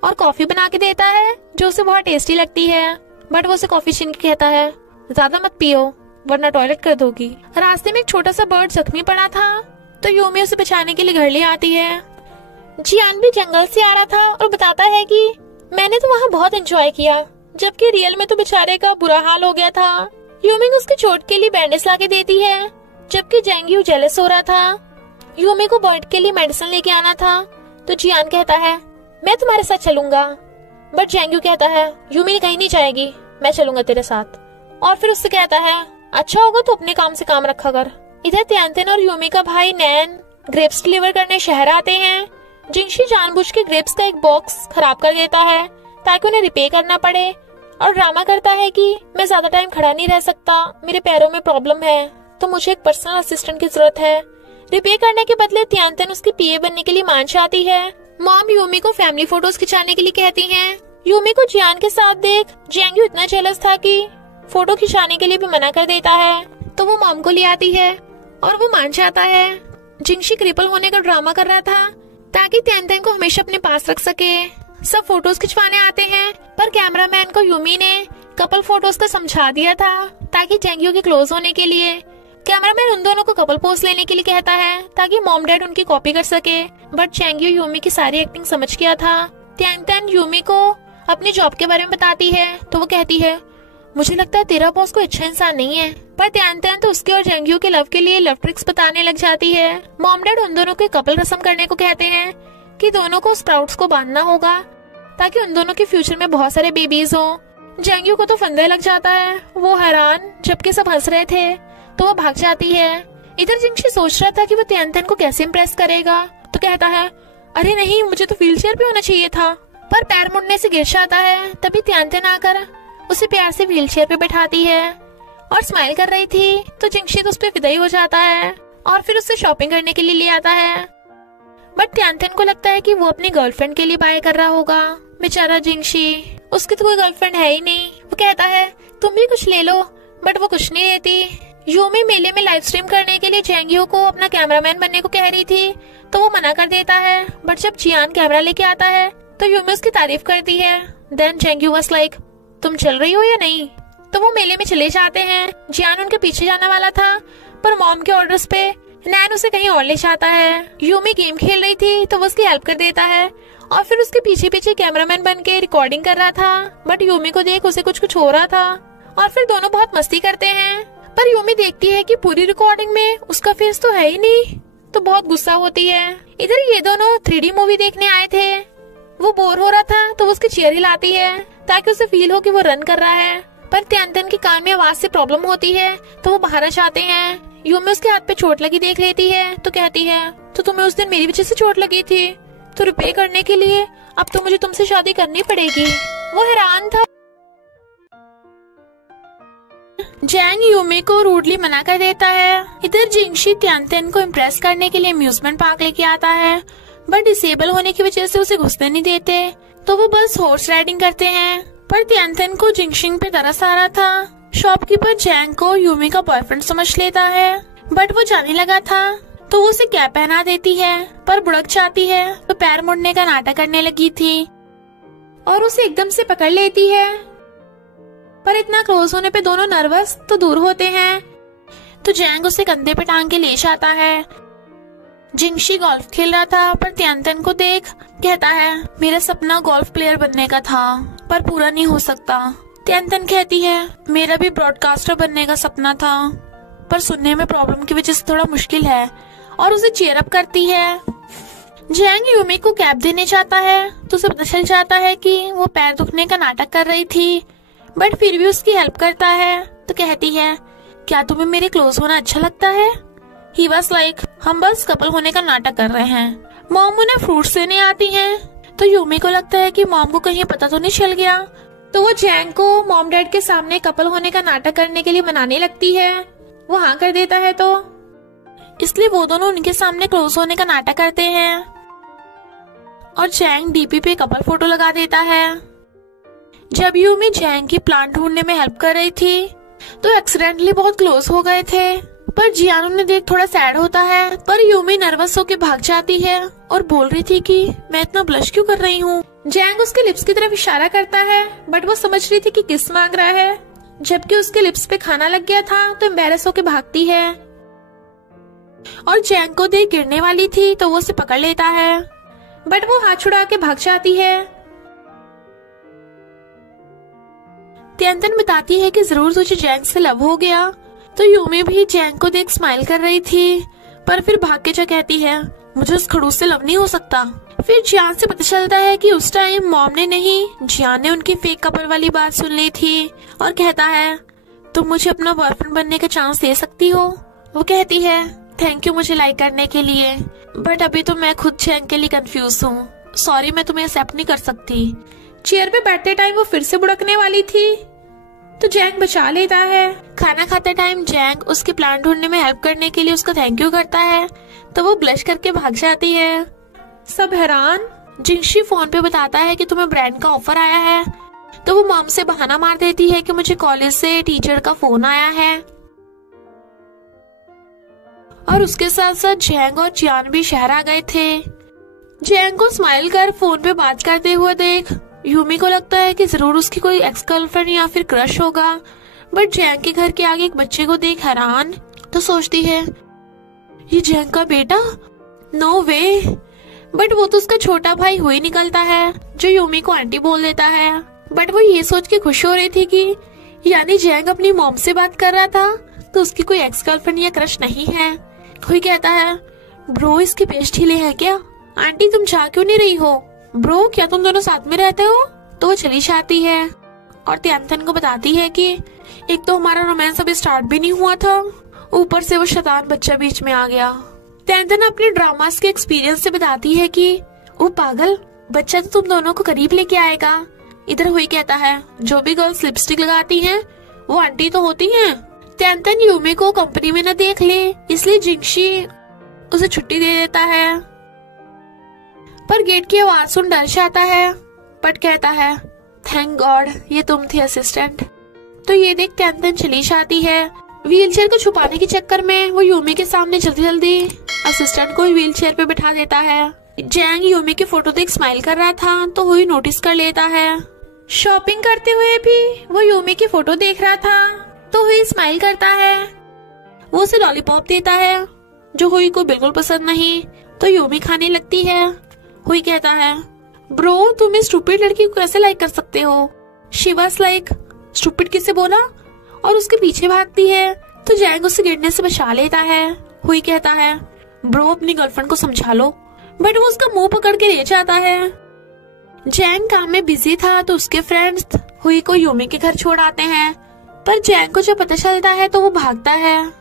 और कॉफी बना के देता है जो उसे बहुत टेस्टी लगती है बट वो उसे कॉफी छीन के कहता है ज्यादा मत पियो वरना टॉयलेट कर दोगी। रास्ते में एक छोटा सा बर्ड जख्मी पड़ा था तो यूमी उसे बचाने के लिए घर ले आती है। जियान भी जंगल से आ रहा था और बताता है कि मैंने तो वहाँ बहुत एंजॉय किया जबकि रियल में तो बेचारे का बुरा हाल हो गया था। यूमी उसके चोट के लिए बैंडेज ला के देती है जबकि जैंग्यू जेलस हो रहा था। यूमी को बर्ड के लिए मेडिसिन लेके आना था तो जियान कहता है मैं तुम्हारे साथ चलूंगा बट जैंग्यू कहता है यूमी कहीं नहीं जाएगी, मैं चलूंगा तेरे साथ। और फिर उससे कहता है अच्छा होगा तो अपने काम से काम रखा कर। इधर त्यानतन और यूमी का भाई नैन ग्रेप्स डिलीवर करने शहर आते हैं। जिंगशी जानबूझ के ग्रेप्स का एक बॉक्स खराब कर देता है ताकि उन्हें रिपेयर करना पड़े और ड्रामा करता है कि मैं ज्यादा टाइम खड़ा नहीं रह सकता, मेरे पैरों में प्रॉब्लम है तो मुझे एक पर्सनल असिस्टेंट की जरूरत है। रिपेयर करने के बदले त्यानतन उसकी पीए बनने के लिए मान जाती है। मॉम यूमी को फैमिली फोटोज खिंचाने के लिए कहती हैं। यूमी को जियान के साथ देख जैंग्यू इतना जेलस था कि फोटो खिंचाने के लिए भी मना कर देता है तो वो मॉम को ले आती है और वो मान जाता है। जिंगशी क्रिपल होने का ड्रामा कर रहा था ताकि त्यानतन को हमेशा अपने पास रख सके। सब फोटोज खिंचवाने आते हैं, पर कैमरामैन को यूमी ने कपल फोटोज का समझा दिया था ताकि जेंग्यू के क्लोज होने के लिए। कैमरामैन उन दोनों को कपल पोज लेने के लिए कहता है ताकि मॉम डैड उनकी कॉपी कर सके, बट जेंग्यू यूमी की सारी एक्टिंग समझ गया था। त्यान त्यान यूमी को अपनी जॉब के बारे में बताती है तो वो कहती है, मुझे लगता है तेरा बॉस कोई अच्छा इंसान नहीं है। पर त्यान त्यान तो उसके और जेंग्यू के लव के लिए लव ट्रिक्स बताने लग जाती है। मॉम डैड उन दोनों के कपल रस्म करने को कहते हैं कि दोनों को स्प्राउट्स को बांधना होगा ताकि उन दोनों के फ्यूचर में बहुत सारे बेबीज हों। जेंग्यू को तो फंदे लग जाता है, वो हैरान, जबकि सब हंस रहे थे तो वो भाग जाती है। इधर जिंगशी सोच रहा था कि वो त्यान त्यान को कैसे इम्प्रेस करेगा, तो कहता है, अरे नहीं, मुझे तो व्हील चेयर पे होना चाहिए था। पर पैर मुड़ने से गिर जाता है। तभी त्यान त्यान आकर उसे प्यार से व्हील चेयर पे बैठाती है और स्माइल कर रही थी, तो जिंगशी तो उस पर फिदा ही हो जाता है और फिर उससे शॉपिंग करने के लिए ले आता है। बट त्यान त्यान को लगता है कि वो अपनी गर्लफ्रेंड के लिए बाय कर रहा होगा। बेचारा जिंगशी, उसकी तो कोई गर्लफ्रेंड है ही नहीं। वो कहता है, तुम भी कुछ ले लो, बट वो कुछ नहीं लेती। यूमी मेले में लाइव स्ट्रीम करने के लिए जेंग्यू को अपना कैमरामैन बनने को कह रही थी, तो वो मना कर देता है। बट जब जियान कैमरा लेके आता है तो यूमी उसकी तारीफ करती है। देन जेंग्यू वाज लाइक, तुम चल रही हो या नहीं? तो वो मेले में चले जाते हैं। जियान उनके पीछे जाने वाला था, पर मॉम के ऑर्डर्स पे नैन उसे कहीं और ले जाता है। यूमी गेम खेल रही थी तो वो उसकी हेल्प कर देता है और फिर उसके पीछे पीछे कैमरामैन बन के रिकॉर्डिंग कर रहा था। बट यूमी को देख उसे कुछ हो रहा था और फिर दोनों बहुत मस्ती करते हैं। पर यूमी देखती है कि पूरी रिकॉर्डिंग में उसका फेस तो है ही नहीं, तो बहुत गुस्सा होती है। इधर ये दोनों 3D मूवी देखने आए थे। वो बोर हो रहा था तो वो उसकी चेयर हिलाती है ताकि उसे फील हो कि वो रन कर रहा है। पर त्यान त्यान के कान में आवाज से प्रॉब्लम होती है तो वो बाहर आ जाते हैं। यूमी उसके हाथ पे चोट लगी देख लेती है तो कहती है, तो तुम्हें उस दिन मेरी वजह से चोट लगी थी, तो रिपेयर करने के लिए अब तो मुझे तुमसे शादी करनी पड़ेगी। वो हैरान था। जैंग यूमी को रूडली मना कर देता है। इधर जिंगशी त्यान त्यान को इम्प्रेस करने के लिए अम्यूजमेंट पार्क लेके आता है, बट डिसेबल होने की वजह से उसे घुसने नहीं देते, तो वो बस हॉर्स राइडिंग करते हैं। पर त्यान त्यान को जिंगशिंग पे तरस आ रहा था। शॉपकीपर जैंग को यूमी का बॉयफ्रेंड समझ लेता है, बट वो जाने लगा था तो वो उसे कैप पहना देती है, पर बुड़क जाती है तो पैर मुड़ने का नाटक करने लगी थी और उसे एकदम से पकड़ लेती है। पर इतना क्लोज होने पे दोनों नर्वस तो दूर होते हैं, तो जैंग उसे कंधे पे टांग के ले जाता है। जिंगशी गोल्फ खेल रहा था, पर त्यान त्यान को देख कहता है, मेरा सपना गोल्फ प्लेयर बनने का था पर पूरा नहीं हो सकता। त्यान त्यान कहती है, मेरा भी ब्रॉडकास्टर बनने का सपना था पर सुनने में प्रॉब्लम की वजह से थोड़ा मुश्किल है, और उसे चीयर अप करती है। जैंग यूमी को कैप देने जाता है तो उसे पता चल जाता है कि वो पैर दुखने का नाटक कर रही थी, बट फिर भी उसकी हेल्प करता है। तो कहती है, क्या तुम्हें मेरे क्लोज होना अच्छा लगता है? ही वाज लाइक, हम बस कपल होने का नाटक कर रहे हैं। मॉम उन्हें फ्रूट्स देने आती हैं, तो यूमी को लगता है कि मॉम को कहीं पता तो नहीं चल गया, तो वो जैंग को मॉम डैड के सामने कपल होने का नाटक करने के लिए मनाने लगती है। वो हाँ कर देता है, तो इसलिए वो दोनों उनके सामने क्लोज होने का नाटक करते हैं और जैंग डीपी पे कपल फोटो लगा देता है। जब यूमी जैंग की प्लांट ढूंढने में हेल्प कर रही थी तो एक्सीडेंटली बहुत क्लोज हो गए थे, पर जियान उन्हें देख थोड़ा सैड होता है, पर यूमी नर्वस होकर भाग जाती है और बोल रही थी कि मैं इतना ब्लश क्यों कर रही हूँ। जैंग उसके लिप्स की तरफ इशारा करता है, बट वो समझ रही थी कि किस मांग रहा है, जबकि उसके लिप्स पे खाना लग गया था, तो एम्बैरस होकर भागती है और जैंग को देख गिरने वाली थी तो वो उसे पकड़ लेता है, बट वो हाथ छुड़ा के भाग जाती है। त्यान त्यान बताती है कि जरूर तुझे जैंग से लव हो गया, तो यूमी भी जैंग को देख स्माइल कर रही थी, पर फिर भाग के कहती है, मुझे उस खड़ूस से लव नहीं हो सकता। फिर जियान से पता चलता है कि उस टाइम मॉम ने नहीं, जियान ने उनकी फेक कपल वाली बात सुन ली थी और कहता है, तुम मुझे अपना बॉयफ्रेंड बनने का चांस दे सकती हो। वो कहती है, थैंक यू मुझे लाइक करने के लिए, बट अभी तो मैं खुद जैंग के लिए कंफ्यूज हूँ, सॉरी मैं तुम्हें एक्सेप्ट नहीं कर सकती। चेयर पे बैठते टाइम वो फिर से बुड़कने वाली थी, तो जैंग बचा लेता है। खाना खाते टाइम जैंग उसके प्लान ढूंढने में हेल्प करने के लिए उसका थैंक यू करता है, तो वो ब्लश करके भाग जाती है। सब हैरान। जिंगशी फोन पे बताता है कि तुम्हें ब्रांड का ऑफर आया है, तो वो मॉम से बहाना मार देती है कि मुझे कॉलेज से टीचर का फोन आया है, और उसके साथ साथ जैंग और जियान भी शहर आ गए थे। जैंग को स्माइल कर फोन पे बात करते हुए देख यूमी को लगता है कि जरूर उसकी कोई एक्स गर्लफ्रेंड या फिर क्रश होगा। बट जैंग के घर के आगे एक बच्चे को देख हैरान तो सोचती है ये जैंग का बेटा, नो वे। बट वो तो उसका छोटा भाई हुई निकलता है जो यूमी को आंटी बोल देता है। बट वो ये सोच के खुश हो रही थी कि यानी जैंग अपनी मॉम से बात कर रहा था तो उसकी कोई एक्स गर्लफ्रेंड या क्रश नहीं है। कोई कहता है ब्रो इसके पेश ढीले हैं क्या, आंटी तुम जा क्यों नहीं रही हो, ब्रो क्या तुम दोनों साथ में रहते हो। तो वो चली जाती है और त्यांतन को बताती है कि एक तो हमारा रोमांस अभी स्टार्ट भी नहीं हुआ था, ऊपर से वो शैतान बच्चा बीच में आ गया। त्यांतन अपने ड्रामास के एक्सपीरियंस से बताती है कि वो पागल बच्चा तो तुम दोनों को करीब लेके आएगा। इधर हुई कहता है जो भी गर्ल्स लिपस्टिक लगाती हैं वो आंटी तो होती हैं। त्यांतन यूमी को कंपनी में न देख ले इसलिए जिंगशी उसे छुट्टी दे देता है। पर गेट की आवाज सुन डर जाता है बट कहता है थैंक गॉड ये तुम थी असिस्टेंट। तो ये देख त्यांतन चली जाती है। व्हीलचेयर को छुपाने के चक्कर में वो यूमी के सामने जल्दी जल्दी असिस्टेंट को व्हीलचेयर पे बिठा देता है। जैंग यूमी की फोटो देख स्माइल कर रहा था तो हुई नोटिस कर लेता है। शॉपिंग करते हुए भी वो यूमी की फोटो देख रहा था तो हुई स्माइल करता है। वो उसे लॉलीपॉप देता है जो हुई को बिल्कुल पसंद नहीं तो यूमी खाने लगती है। हुई कहता है ब्रो तुम इस स्टूपिड लड़की को कैसे लाइक कर सकते हो, शी वाज लाइक स्टूपिड किसे बोला, और उसके पीछे भागती है तो जैंग उसे गिरने से बचा लेता है। हुई कहता है ब्रो अपनी गर्लफ्रेंड को समझा लो, बट वो उसका मुंह पकड़ के ले जाता है। जैंग काम में बिजी था तो उसके फ्रेंड्स हुई को यूमी के घर छोड़ आते हैं, पर जैंग को जब पता चलता है तो वो भागता है।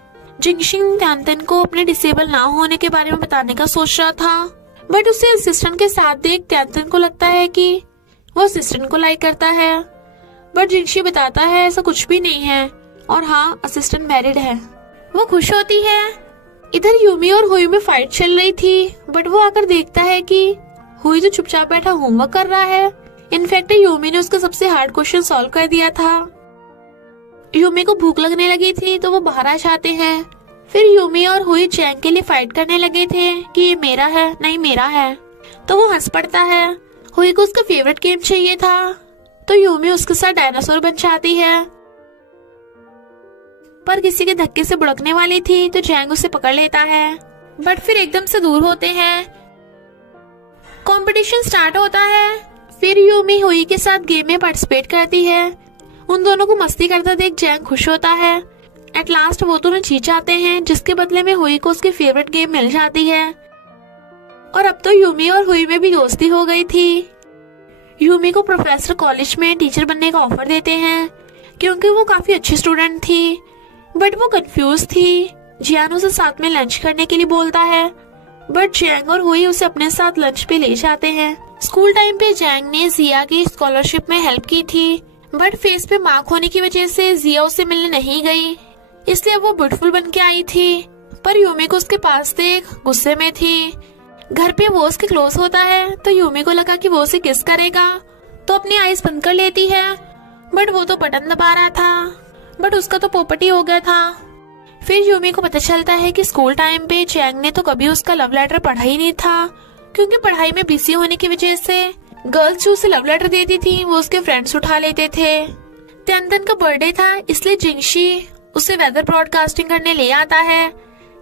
जिंगशिंग त्यांतन को अपने डिसेबल ना होने के बारे में बताने का सोच रहा था बट उसे असिस्टेंट के साथ देख त्यांतन को लगता है कि वो असिस्टेंट को लाइक करता है। बट जिंगशी बताता है ऐसा कुछ भी नहीं है और हाँ असिस्टेंट मैरिड है। वो खुश होती है। इधर यूमी और हुई में फाइट चल रही थी बट वो आकर देखता है कि हुई तो चुपचाप बैठा होमवर्क कर रहा है। इनफैक्ट यूमी ने उसका सबसे हार्ड क्वेश्चन सॉल्व कर दिया था। यूमी को भूख लगने लगी थी तो वो बाहर आ जाते हैं। फिर यूमी और हुई जैंग के लिए फाइट करने लगे थे कि ये मेरा है नहीं मेरा है, तो वो हंस पड़ता है। हुई को उसका फेवरेट गेम चाहिए था तो यूमी उसके साथ डायनासोर बन जाती है, पर किसी के धक्के से बुड़कने वाली थी तो जैंग उसे पकड़ लेता है बट फिर एकदम से दूर होते हैं। कंपटीशन स्टार्ट होता है। फिर यूमी हुई के साथ गेम में पार्टिसिपेट करती है। उन दोनों को मस्ती करता देख जैंग खुश होता है। एट लास्ट वो दोनों जीत जाते हैं जिसके बदले में हुई को उसकी फेवरेट गेम मिल जाती है। और अब तो यूमी और हुई में भी दोस्ती हो गई थी। यूमी को प्रोफेसर कॉलेज में टीचर बनने का ऑफर देते हैं क्योंकि वो काफी अच्छी स्टूडेंट थी बट वो कंफ्यूज थी। जियान उसे साथ में लंच करने के लिए बोलता है बट जैंग और हुई उसे अपने साथ लंच पे ले जाते हैं। स्कूल टाइम पे जैंग ने जिया की स्कॉलरशिप में हेल्प की थी बट फेस पे मार्क होने की वजह से जिया उसे मिलने नहीं गई, इसलिए वो ब्यूटीफुल बन के आई थी। पर यूमी को उसके पास देख गुस्से में थी। घर पे वो उसके क्लोज होता है तो यूमी को लगा कि वो उसे किस करेगा तो अपनी आईज बंद कर लेती है बट वो तो बटन दबा रहा था बट उसका तो पोपट ही हो गया था। फिर यूमी को पता चलता है कि स्कूल टाइम पे जैंग ने तो कभी उसका लव लेटर पढ़ा ही नहीं था क्योंकि पढ़ाई में बिजी होने की वजह से गर्ल्स जो उसे लव लेटर देती थी वो उसके फ्रेंड्स उठा लेते थे। त्यांतन का बर्थडे था इसलिए जिंगशी उसे वेदर ब्रॉडकास्टिंग करने ले आता है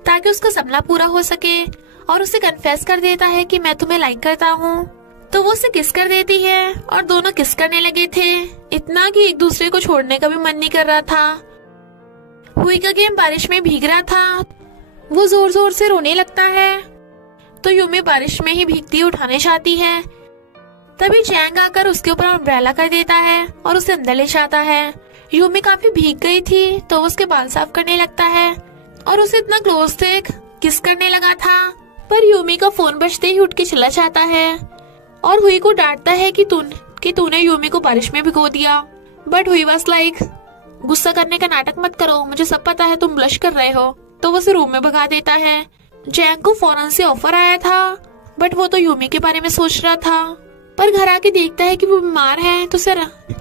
ताकि उसका सपना पूरा हो सके और उसे कन्फेस कर देता है कि मैं तुम्हें लाइक करता हूँ। तो वो उसे किस कर देती है और दोनों किस करने लगे थे, इतना कि एक दूसरे को छोड़ने का भी मन नहीं कर रहा था। हुई का गेम बारिश में भीग रहा था, वो जोर जोर से रोने लगता है तो यूमी बारिश में ही भीगती उठाने जाती है। तभी जैंग आकर उसके ऊपर अम्ब्रेला कर देता है और उसे अंदर ले जाता है। यूमी काफी भीग गई थी तो उसके बाल साफ करने लगता है और उसे इतना क्लोज देख किस करने लगा था, पर यूमी का फोन बजते ही उठ के चला जाता है और हुई को डांटता है कि तूने यूमी को बारिश में भिगो दिया। बट हुई वाज लाइक गुस्सा करने का नाटक मत करो, मुझे सब पता है तुम ब्लश कर रहे हो, तो वो उसे रूम में भगा देता है। जैंग को फौरन से ऑफर आया था बट वो तो यूमी के बारे में सोच रहा था, पर घर आके देखता है कि वो बीमार है तो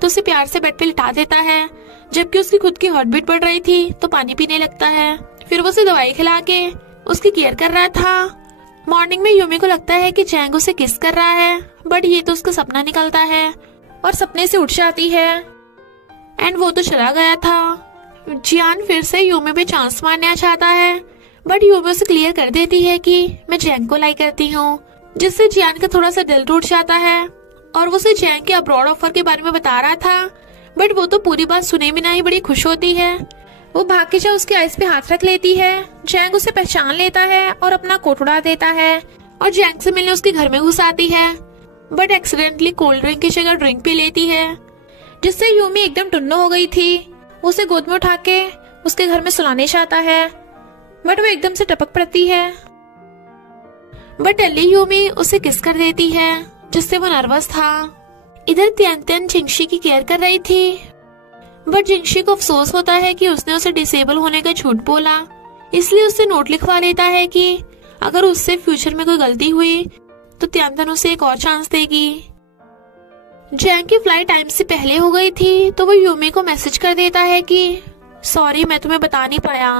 उसे प्यार से बेड पे लिटा देता है। जबकि उसकी खुद की हार्ट बीट बढ़ रही थी तो पानी पीने लगता है। फिर वो उसे दवाई खिला के उसकी केयर कर रहा था मॉर्निंग में यूमी को लगता है कि जैंग उसे किस कर रहा है, बट ये तो उसका सपना निकलता है और सपने से उठ जाती है एंड वो तो चला गया था। जियान फिर से यूमी पे चांस मारना चाहता है, बट यूमी उसे क्लियर कर देती है कि मैं जैंग को लाइक करती हूँ, जिससे जियान का थोड़ा सा दिल टूट जाता है और वो उसे जैंग के अब्रॉड ऑफर के बारे में बता रहा था, बट वो तो पूरी बात सुने बिना ही बड़ी खुश होती है। वो भाग के जाकर उसके आइस पे हाथ रख लेती है। जैंग उसे पहचान लेता है और अपना कोट उड़ा देता है और जैंग से मिलने उसके घर में घुस आती है, बट एक्सीडेंटली कोल्ड ड्रिंक की जगह ड्रिंक पी लेती है, जिससे यूमी एकदम टुन्नो हो गई थी। उसे गोद में उठा के उसके घर में सुलाने चाहता है, बट वो एकदम से टपक पड़ती है। बट टल्ली यूमी उसे किस कर देती है, जिससे वो नर्वस था। इधर तियान जिंगशी की केयर कर रही थी, बट जिंगशी को अफसोस होता है कि उसने उसे डिसेबल होने का झूठ बोला, इसलिए उससे नोट लिखवा लेता है कि अगर उससे फ्यूचर में कोई गलती हुई तो तियान उसे एक और चांस देगी। जैंग की फ्लाइट टाइम से पहले हो गई थी, तो वो यूमी को मैसेज कर देता है कि सॉरी मैं तुम्हें बता नहीं पाया,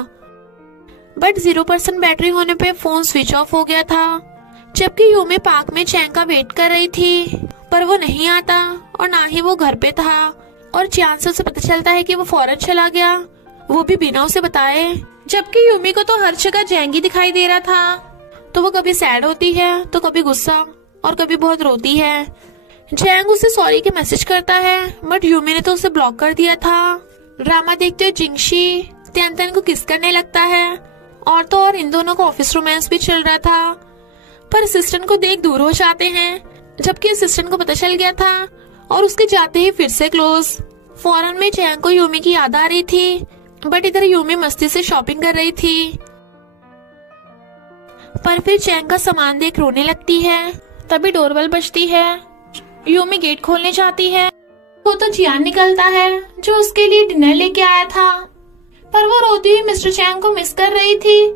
बट 0% बैटरी होने पे फोन स्विच ऑफ हो गया था। जबकि यूमी पार्क में जैंग का वेट कर रही थी, पर वो नहीं आता और ना ही वो घर पे था, और जियान से उसे पता चलता है कि वो फौरन चला गया, वो भी बिना उसे बताए। जबकि यूमी को तो हर जगह जैंग ही दिखाई दे रहा था, तो वो कभी सैड होती है तो कभी गुस्सा और कभी बहुत रोती है। जैंग उसे सॉरी के मैसेज करता है, बट यूमी ने तो उसे ब्लॉक कर दिया था। ड्रामा देखते हुए जिंगशी तियान को किस करने लगता है, और तो और इन दोनों का ऑफिस रोमांस भी चल रहा था, पर असिस्टेंट को देख दूर हो जाते हैं, जबकि असिस्टेंट को पता चल गया था और उसके जाते ही फिर से क्लोज। फौरन में जैंग को यूमी की याद आ रही थी, बट इधर यूमी मस्ती से शॉपिंग कर रही थी। पर फिर जैंग का सामान देख रोने लगती है। तभी डोरबेल बजती है। यूमी गेट खोलने जाती है, वो तो जियान निकलता है जो उसके लिए डिनर लेके आया था, पर वो रोती हुई मिस्टर जैंग को मिस कर रही थी।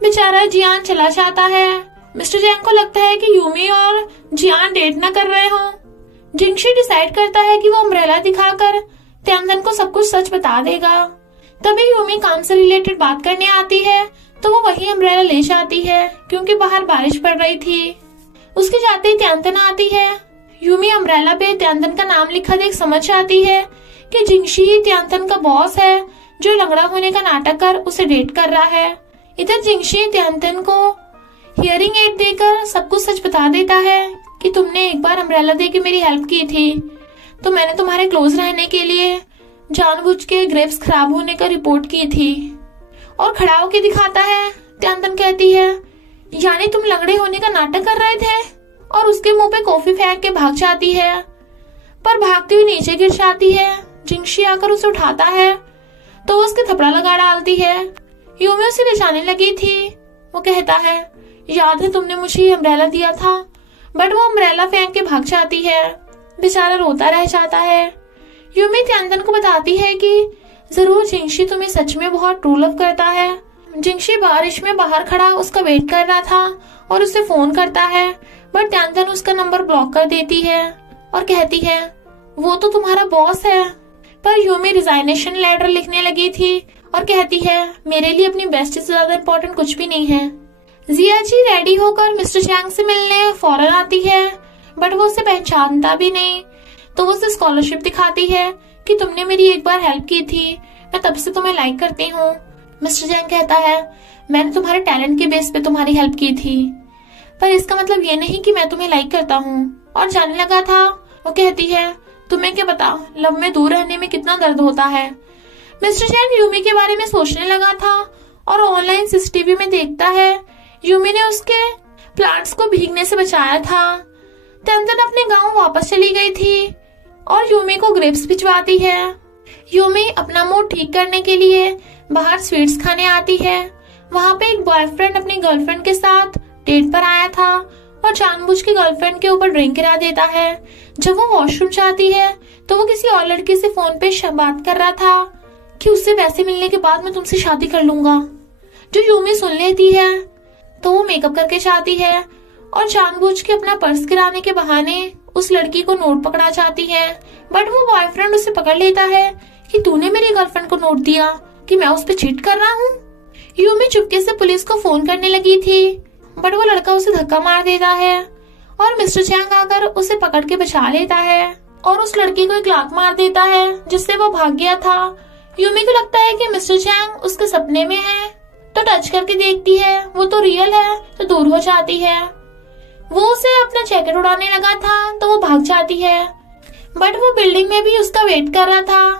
बेचारा जियान चला जाता है। मिस्टर जैंग को लगता है कि यूमी और जियान डेट न कर रहे हों। जिंगशी डिसाइड करता है कि वो अम्ब्रेला दिखाकर तियान को सब कुछ सच बता देगा। तभी यूमी काम से रिलेटेड बात करने आती है, तो वो वही अम्ब्रेला ले जाती है, क्योंकि बाहर बारिश पड़ रही थी। उसके जाते ही तियान आती है। यूमी अम्ब्रेला पे तियान का नाम लिखा देख समझ जाती है कि जिंगशी ही तियान का बॉस है, जो लंगड़ा होने का नाटक कर उसे डेट कर रहा है। इधर जिंगशी तियान को हियरिंग एड देकर सब कुछ सच बता देता है कि तुमने एक बार अम्ब्रेला देके मेरी हेल्प की थी, तो मैंने तुम्हारे क्लोज रहने के लिए जानबूझ के ग्रेप्स खराब होने का रिपोर्ट की थी। और खड़ा होके दिखाता है। तियान कहती है, यानी तुम लंगड़े होने का नाटक कर रहे थे, और उसके मुंह पे कॉफी फेंक के भाग जाती है, पर भागती हुई नीचे गिर जाती है। जिंगशी आकर उसे उठाता है, तो वो उसके थपड़ा लगा डालती है। यूमी उसे ले जाने लगी थी। वो कहता है, याद है तुमने मुझे ये अम्ब्रेला दिया था, बट वो अम्ब्रेला फेंक के भाग जाती है। बेचारा रोता रह जाता है। यूमी तियान को बताती है कि जरूर जिंगशी तुम्हें सच में बहुत ट्रू लव करता है। जिंगशी बारिश में बाहर खड़ा उसका वेट कर रहा था और उसे फोन करता है, बट तियान उसका नंबर ब्लॉक कर देती है और कहती है, वो तो तुम्हारा बॉस है। पर यूमी रिजाइनेशन लेटर लिखने लगी थी और कहती है, मेरे लिए अपनी बेस्ट से ज्यादा इम्पोर्टेंट कुछ भी नहीं है। जिया जी रेडी होकर मिस्टर जैंग से मिलने फौरन आती है, बट वो उसे पहचानता भी नहीं, तो वो उसे स्कॉलरशिप दिखाती है कि तुमने मेरी एक बार हेल्प की थी, मैं तब से तुम्हें लाइक करती हूँ। मिस्टर जैंग कहता है, मैंने तुम्हारे टैलेंट के बेस पे तुम्हारी हेल्प की थी, पर इसका मतलब ये नहीं कि मैं तुम्हें लाइक करता हूँ। और जाने लगा था। वो कहती है, तुम्हें क्या पता लव में दूर रहने में कितना दर्द होता है। मिस्टर जैंग यूमी के बारे में सोचने लगा था और ऑनलाइन सीसीटीवी में देखता है यूमी ने उसके प्लांट्स को भीगने से बचाया था। तियान अपने गांव वापस चली गई थी और यूमी को ग्रेप्स भिजवाती है। यूमी अपना मूड ठीक करने के लिए बाहर स्वीट्स खाने आती है। वहाँ पे एक बॉयफ्रेंड अपनी गर्लफ्रेंड के साथ डेट पर आया था और जानबूझ के गर्लफ्रेंड के ऊपर ड्रिंक गिरा देता है। जब वो वॉशरूम जाती है तो वो किसी और लड़के से फोन पे बात कर रहा था कि उससे वैसे मिलने के बाद मैं तुमसे शादी कर लूंगा। जो यूमी सुन लेती है तो वो मेकअप करके जाती है और जानबूझ के अपना पर्स गिराने के बहाने उस लड़की को नोट पकड़ा जाती है, बट वो बॉयफ्रेंड उसे पकड़ लेता है कि तूने मेरी गर्लफ्रेंड को नोट दिया कि मैं उस पर चीट कर रहा हूँ। यूमी चुपके से पुलिस को फोन करने लगी थी बट वो लड़का उसे धक्का मार देता है और मिस्टर चैंग आकर उसे पकड़ के बचा लेता है और उस लड़की को एक लात मार देता है जिससे वो भाग गया था। यूमी को लगता है कि मिस्टर चैंग उसके सपने में है, तो टच करके देखती है, वो तो रियल है, तो दूर हो जाती है। वो उसे अपना जैकेट उड़ाने लगा था तो वो भाग जाती है, बट वो बिल्डिंग में भी उसका वेट कर रहा था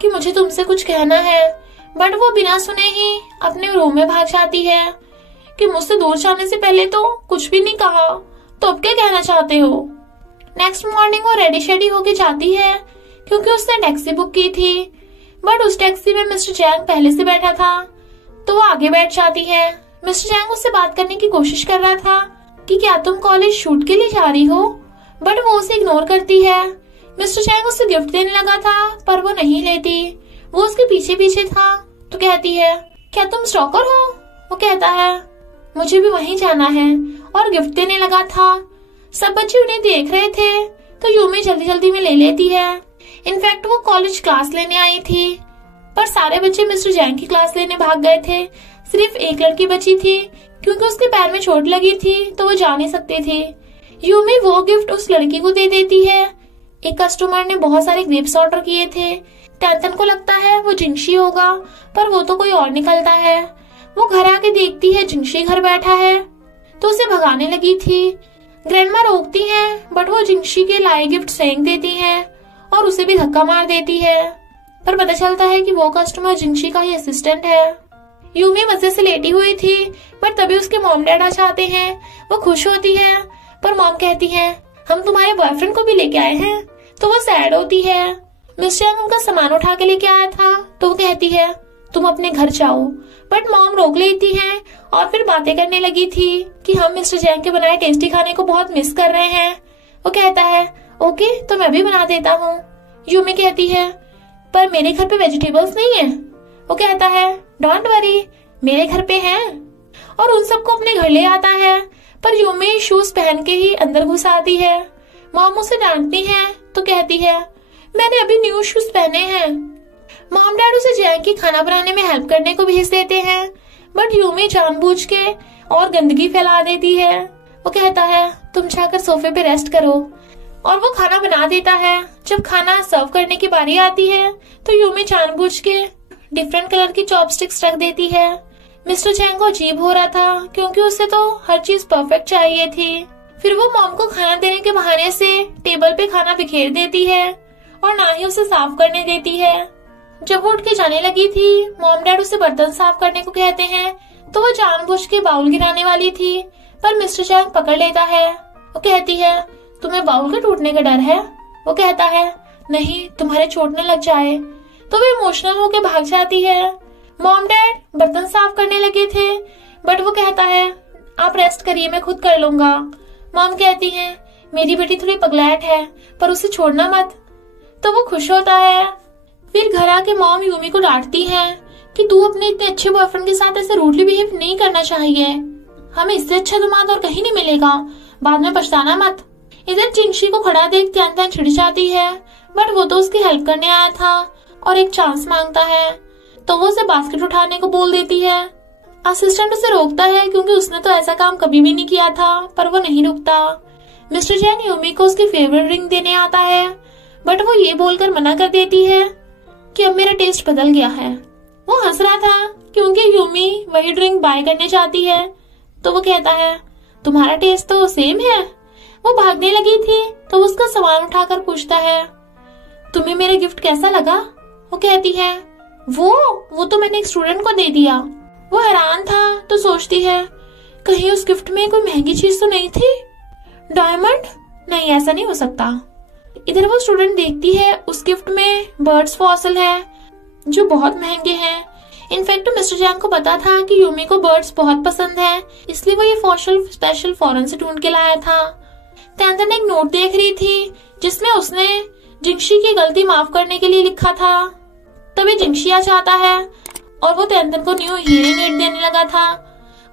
कि मुझे तुमसे कुछ कहना है, बट वो बिना सुने ही अपने रूम में भाग जाती है कि मुझसे दूर जाने से पहले तो कुछ भी नहीं कहा, तो अब क्या कहना चाहते हो। नेक्स्ट मॉर्निंग वो रेडी शेडी होके जाती है क्योंकि उसने टैक्सी बुक की थी, बट उस टैक्सी में मिस्टर चैंग पहले से बैठा था, तो वो आगे बैठ जाती है। मिस्टर चैंग उससे बात करने की कोशिश कर रहा था कि क्या तुम कॉलेज शूट के लिए जा रही हो, बट वो उसे इग्नोर करती है। मिस्टर चैंग उसे गिफ्ट देने लगा था पर वो नहीं लेती, वो उसके पीछे पीछे था, तो कहती है क्या तुम स्टॉकर हो। वो कहता है मुझे भी वहीं जाना है, और गिफ्ट देने लगा था। सब बच्चे उन्हें देख रहे थे तो यूमी जल्दी जल्दी में ले लेती है। इनफैक्ट वो कॉलेज क्लास लेने आई थी, पर सारे बच्चे मिस्टर चैंग की क्लास लेने भाग गए थे। सिर्फ एक लड़की बची थी क्योंकि उसके पैर में चोट लगी थी तो वो जा नहीं सकती थी। यूमी वो गिफ्ट उस लड़की को दे देती है। एक कस्टमर ने बहुत सारे ग्रेप्स ऑर्डर किए थे। टैंटन को लगता है वो जिंगशी होगा, पर वो तो कोई और निकलता है। वो घर आके देखती है जिंगशी घर बैठा है, तो उसे भगाने लगी थी। ग्रैंडमा रोकती हैं, बट वो जिंगशी के लाए गिफ्ट फेंक देती हैं और उसे भी धक्का मार देती है, पर पता चलता है कि वो कस्टमर जिंगशी का ही असिस्टेंट है। यूमी मजे से लेटी हुई थी, बट तभी उसके मॉम डैड आ जाते हैं। वो खुश होती है, पर मॉम कहती है हम तुम्हारे बॉयफ्रेंड को भी लेके आए हैं, तो वो सैड होती है। मिस्टर उनका सामान उठा के लेके आया था, तो वो कहती है तुम अपने घर जाओ, बट मॉम रोक लेती है और फिर बातें करने लगी थी कि हम मिस्टर जैंग के बनाए टेस्टी खाने को बहुत मिस कर रहे हैं। वो कहता है ओके तो मैं भी बना देता हूँ। यूमी कहती है पर मेरे घर पे वेजिटेबल्स नहीं है। वो कहता है डोंट वरी मेरे घर पे हैं, और उन सबको अपने घर ले आता है, पर यूमी शूज पहन के ही अंदर घुस आती है। मॉम उसे डांटती है तो कहती है मैंने अभी न्यू शूज पहने हैं। मॉम डैड उसे जैंग की खाना बनाने में हेल्प करने को भेज देते हैं, बट यूमी जानबूझ के और गंदगी फैला देती है। वो कहता है तुम जाकर सोफे पे रेस्ट करो, और वो खाना बना देता है। जब खाना सर्व करने की बारी आती है तो यूमी जानबूझ के डिफरेंट कलर की चॉपस्टिक्स रख देती है। मिस्टर चैंग को अजीब हो रहा था क्योंकि उसे तो हर चीज परफेक्ट चाहिए थी। फिर वो मॉम को खाना देने के बहाने से टेबल पे खाना बिखेर देती है और ना ही उसे साफ करने देती है। जब वो उठ के जाने लगी थी, मॉम डैड उसे बर्तन साफ करने को कहते हैं, तो वो जानबूझ के बाउल गिराने वाली थी, पर मिस्टर चैंग पकड़ लेता है। वो कहती है तुम्हें बाउल के टूटने का डर है। वो कहता है नहीं तुम्हारे चोट न लग जाए, तो वो इमोशनल होके भाग जाती है। मॉम डैड बर्तन साफ करने लगे थे, बट वो कहता है आप रेस्ट करिए मैं खुद कर लूंगा। मॉम कहती है मेरी बेटी थोड़ी पगलैट है, पर उसे छोड़ना मत, तो वो खुश होता है। फिर घर आके मॉम यूमी को डांटती है कि तू अपने इतने अच्छे बॉयफ्रेंड के साथ ऐसे रूडली बिहेव नहीं करना चाहिए, हमें इससे अच्छा दामाद और कहीं नहीं मिलेगा, बाद में पछताना मत। इधर जिंगशी को खड़ा देख त्यान छिड़ जाती है, बट वो तो उसकी हेल्प करने आया था और एक चांस मांगता है, तो वो उसे बास्केट उठाने को बोल देती है। असिस्टेंट उसे रोकता है क्योंकि उसने तो ऐसा काम कभी भी नहीं किया था, पर वो नहीं रुकता। मिस्टर जैन यूमी को उसकी फेवरेट ड्रिंक देने आता है, बट वो ये बोलकर मना कर देती है कि अब मेरा टेस्ट बदल गया है। वो हंस रहा था क्योंकि यूमी वही ड्रिंक बाय करने चाहती है, तो वो कहता है तुम्हारा टेस्ट तो सेम है। वो भागने लगी थी तो उसका सामान उठाकर पूछता है तुम्हें मेरा गिफ्ट कैसा लगा। वो कहती है वो तो मैंने एक स्टूडेंट को दे दिया। वो हैरान था तो सोचती है कहीं उस गिफ्ट में कोई महंगी चीज तो नहीं थी, डायमंड? नहीं ऐसा नहीं हो सकता। इधर वो स्टूडेंट देखती है उस गिफ्ट में बर्ड्स फॉसिल है जो बहुत महंगे हैं। इनफैक्ट मिस्टर जैंग को पता था कि यूमी को बर्ड्स बहुत पसंद है, इसलिए वो ये फॉसिल स्पेशल फॉरेन से ढूंढ के लाया था। तैंतन एक नोट देख रही थी जिसमें उसने जिंगशी की गलती माफ करने के लिए लिखा था। तभी जिंगशी आ जाता है और वो तैंतन को न्यू हियरिंग एड देने लगा था।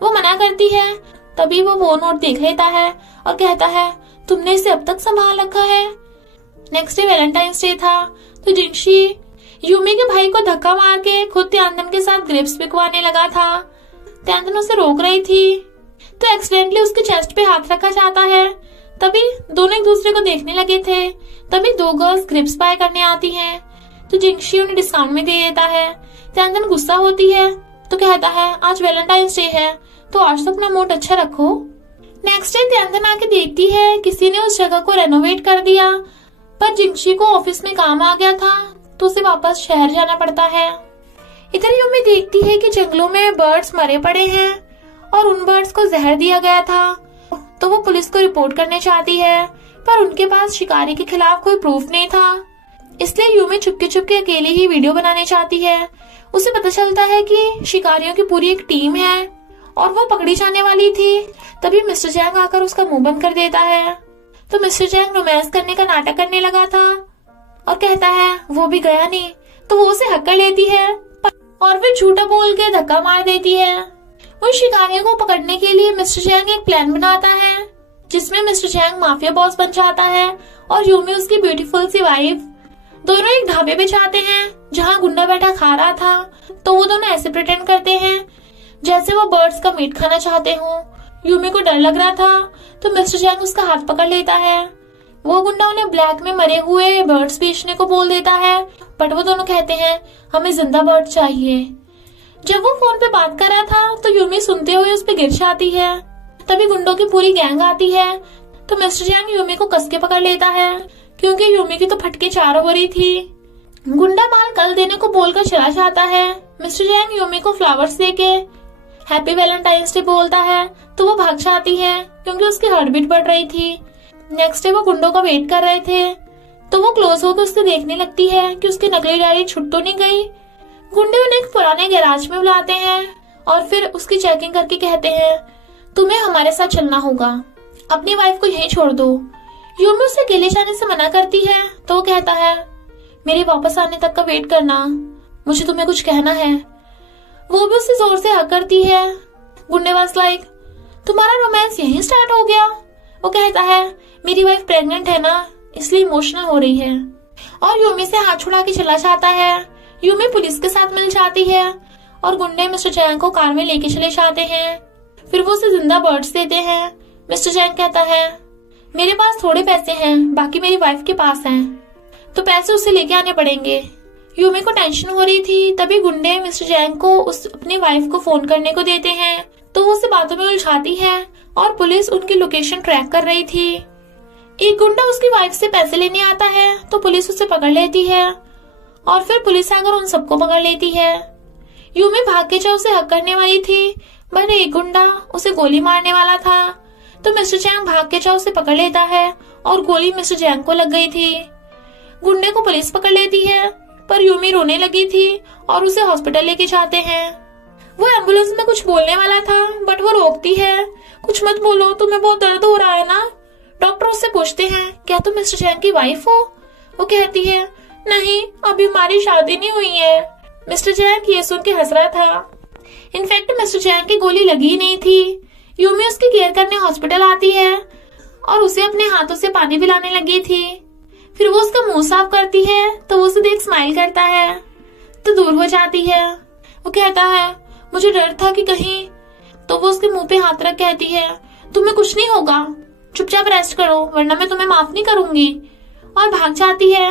वो मना करती है, तभी वो नोट देख लेता है और कहता है तुमने इसे अब तक संभाल रखा है। नेक्स्ट डे वैलेंटाइंस डे था, तो जिंगशी यूमी के भाई को धक्का मार के खुद त्यानतन के साथ ग्रेप्स बिकवाने लगा था। त्यानतन उसे रोक रही थी, तो एक्सीडेंटली उसके चेस्ट पे हाथ रखा जाता है। तभी दोनों एक दूसरे को देखने लगे थे। तभी 2 गर्ल्स ग्रिप्स बाय करने आती हैं, तो जिंगशी उन्हें डिस्काउंट में दे देता है। त्यानतन गुस्सा होती है तो कहता है आज वैलेंटाइंस डे है तो आज तो अपना मूड अच्छा रखो। नेक्स्ट डे त्यानतन आके देखती है किसी ने उस जगह को रेनोवेट कर दिया, पर जिंगशी को ऑफिस में काम आ गया था तो उसे वापस शहर जाना पड़ता है। इधर यूमी देखती है कि जंगलों में बर्ड्स मरे पड़े हैं और उन बर्ड्स को जहर दिया गया था, तो वो पुलिस को रिपोर्ट करने चाहती है, पर उनके पास शिकारी के खिलाफ कोई प्रूफ नहीं था। इसलिए यूमी चुपके चुपके अकेले ही वीडियो बनाने चाहती है। उसे पता चलता है कि शिकारियों की पूरी एक टीम है और वो पकड़ी जाने वाली थी। तभी मिस्टर जैंग आकर उसका मुंह बंद कर देता है। तो मिस्टर जैंग रोमांस करने का नाटक करने लगा था और कहता है वो भी गया नहीं, तो वो उसे हक कर लेती है और फिर झूठा बोल के धक्का मार देती है। उन शिकारियों को पकड़ने के लिए मिस्टर जैंग एक प्लान बनाता है जिसमें मिस्टर जैंग माफिया बॉस बन जाता है और यूमी उसकी ब्यूटीफुल सी वाइफ। दोनों एक ढाबे पे जाते हैं जहाँ गुंडा बैठा खा रहा था, तो वो दोनों ऐसे प्रिटेंड करते हैं जैसे वो बर्ड्स का मीट खाना चाहते हो। यूमी को डर लग रहा था तो मिस्टर जैंग उसका हाथ पकड़ लेता है। वो गुंडा उन्हें ब्लैक में मरे हुए बर्ड्स बेचने को बोल देता है, बट वो दोनों कहते हैं हमें जिंदा बर्ड चाहिए। जब वो फोन पे बात कर रहा था तो यूमी सुनते हुए उस पे गिर जाती है। तभी गुंडों की पूरी गैंग आती है, तो मिस्टर जैंग यूमी को कस के पकड़ लेता है क्योंकि यूमी की तो फटके चारों हो रही थी। गुंडा माल कल देने को बोलकर चला जाता है। मिस्टर जैंग यूमी को फ्लावर्स देके हैप्पी वैलेंटाइंस डे बोलता है, तो वो भाग जाती है क्योंकि उसकी हार्ट बीट बढ़ रही थी। नेक्स्ट डे वो गुंडों का वेट कर रहे थे, तो वो क्लोज होकर उससे देखने लगती है कि उसकी नकली डायरी छुट तो नहीं गई। गुंडे उन्हें एक पुराने गैराज में बुलाते हैं और फिर उसकी चेकिंग करके कहते हैं तुम्हें हमारे साथ चलना होगा, अपनी वाइफ को यहीं छोड़ दो। यूमी उसे अकेले जाने से मना करती है, तो वो कहता है मेरे वापस आने तक का वेट करना, मुझे तुम्हें कुछ कहना है। वो भी उससे जोर से हक करती है। गुंडे वाज लाइक तुम्हारा रोमांस यहीं स्टार्ट हो गया। वो कहता है मेरी वाइफ प्रेग्नेंट है ना, इसलिए इमोशनल हो रही है, और यूमी से हाथ छुड़ा के चला जाता है। यूमी पुलिस के साथ मिल जाती है और गुंडे मिस्टर जैंग को कार में लेके चले जाते हैं। फिर वो उसे जिंदा बर्ड्स देते हैं। मिस्टर जैंग कहता है मेरे पास थोड़े पैसे हैं, बाकी मेरी वाइफ के पास हैं, तो पैसे उसे लेके आने पड़ेंगे। यूमी को टेंशन हो रही थी, तभी गुंडे मिस्टर जैंग को अपनी वाइफ को फोन करने को देते हैं, तो वो उसे बातों में उलझाती है और पुलिस उनकी लोकेशन ट्रैक कर रही थी। एक गुंडा उसकी वाइफ से पैसे लेने आता है, तो पुलिस उसे पकड़ लेती है और फिर पुलिस आकर उन सबको पकड़ लेती है। यूमी भाग के उसे हक करने वाली थी, पर एक गुंडा उसे गोली मारने वाला था, तो मिस्टर जैंग भाग के उसे पकड़ लेता है और गोली मिस्टर जैंग को लग गई थी। गुंडे को पुलिस पकड़ लेती है, पर यूमी रोने लगी थी और उसे हॉस्पिटल लेके जाते हैं। वो एम्बुलेंस में कुछ बोलने वाला था, बट वो रोकती है, कुछ मत बोलो, तुम्हें बहुत दर्द हो रहा है ना। डॉक्टर उससे पूछते हैं क्या तुम मिस्टर जैंग की वाइफ हो। वो कहती है नहीं, अभी हमारी शादी नहीं हुई है। मिस्टर जैंग ये सुन के हंस रहा था। इनफैक्ट मिस्टर जैंग की गोली लगी ही नहीं थी। यूमी उसकी केयर करने हॉस्पिटल आती है और उसे अपने हाथों से पानी पिलाने लगी थी। फिर वो उसका मुंह साफ करती है, तो वो उसे देख स्माइल करता है, तो दूर हो जाती है। वो कहता है मुझे डर था कि कहीं, तो वो उसके मुंह पे हाथ रख कहती है तुम्हें कुछ नहीं होगा, चुपचाप रेस्ट करो वरना मैं तुम्हें माफ नहीं करूंगी, और भाग जाती है।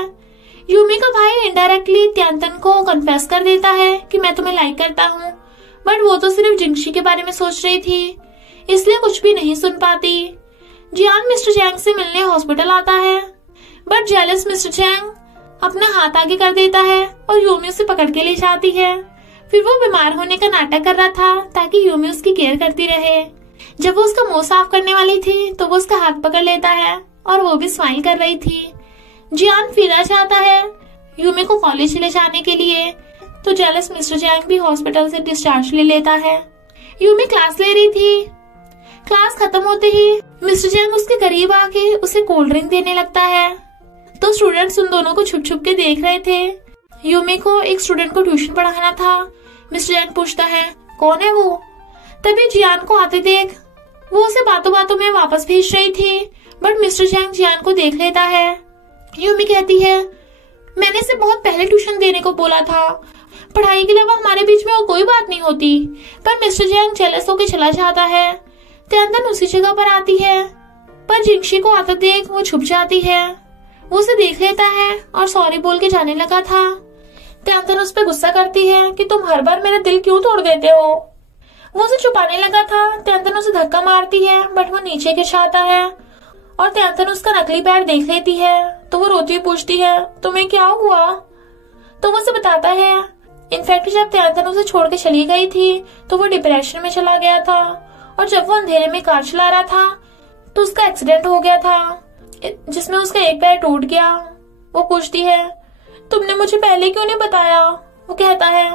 यूमी का भाई इनडायरेक्टली त्यानतन को कन्फेस कर देता है कि मैं तुम्हें लाइक करता हूँ, बट वो तो सिर्फ जिंगशी के बारे में सोच रही थी, इसलिए कुछ भी नहीं सुन पाती। जियान मिस्टर जैंग से मिलने हॉस्पिटल आता है, बट जेलस मिस्टर जैंग अपना हाथ आगे कर देता है और यूमी उसे पकड़ के ले जाती है। फिर वो बीमार होने का नाटक कर रहा था ताकि यूमी उसकी केयर करती रहे। जब वो उसका मुंह साफ करने वाली थी, तो वो उसका हाथ पकड़ लेता है और वो भी स्माइल कर रही थी। जियान फिर आ जाता है यूमी को कॉलेज ले जाने के लिए, तो जेलस मिस्टर जैंग भी हॉस्पिटल से डिस्चार्ज ले लेता है। यूमी क्लास ले रही थी। क्लास खत्म होते ही मिस्टर जैंग उसके करीब आके उसे कोल्ड ड्रिंक देने लगता है, तो स्टूडेंट्स उन दोनों को छुप छुप के देख रहे थे। यूमी को एक स्टूडेंट को ट्यूशन पढ़ाना था। मिस्टर जैंग पूछता है कौन है वो। तभी जियान को आते देख वो उसे बातों बातों में वापस भेज रही थी, बट मिस्टर जैंग जियान को देख लेता है। यूमी कहती है मैंने इसे बहुत पहले ट्यूशन देने को बोला था, पढ़ाई के अलावा हमारे बीच में और कोई बात नहीं होती, पर मिस्टर जैंग जेलस होके चला जाता है। त्यांतन उसी जगह पर आती है, पर जिंगशी को आता देख वो छुप जाती है। वो उसे देख लेता है और सॉरी बोल के जाने लगा था। त्यांतन उस पर गुस्सा करती है कि तुम हर बार मेरा दिल क्यों तोड़ देते हो। वो उसे छुपाने लगा था। त्यांतन उसे धक्का मारती है बट वो नीचे गिर जाता है और त्यांतन उसका नकली पैर देख लेती है तो वो रोती हुई पूछती है तुम्हें क्या हुआ। तो वो उसे बताता है इनफैक्ट जब त्यांतन उसे छोड़ के चली गई थी तो वो डिप्रेशन में चला गया था और जब वो अंधेरे में कार चला रहा था तो उसका एक्सीडेंट हो गया था जिसमें उसका एक पैर टूट गया। वो पूछती है तुमने मुझे पहले क्यों नहीं बताया। वो कहता है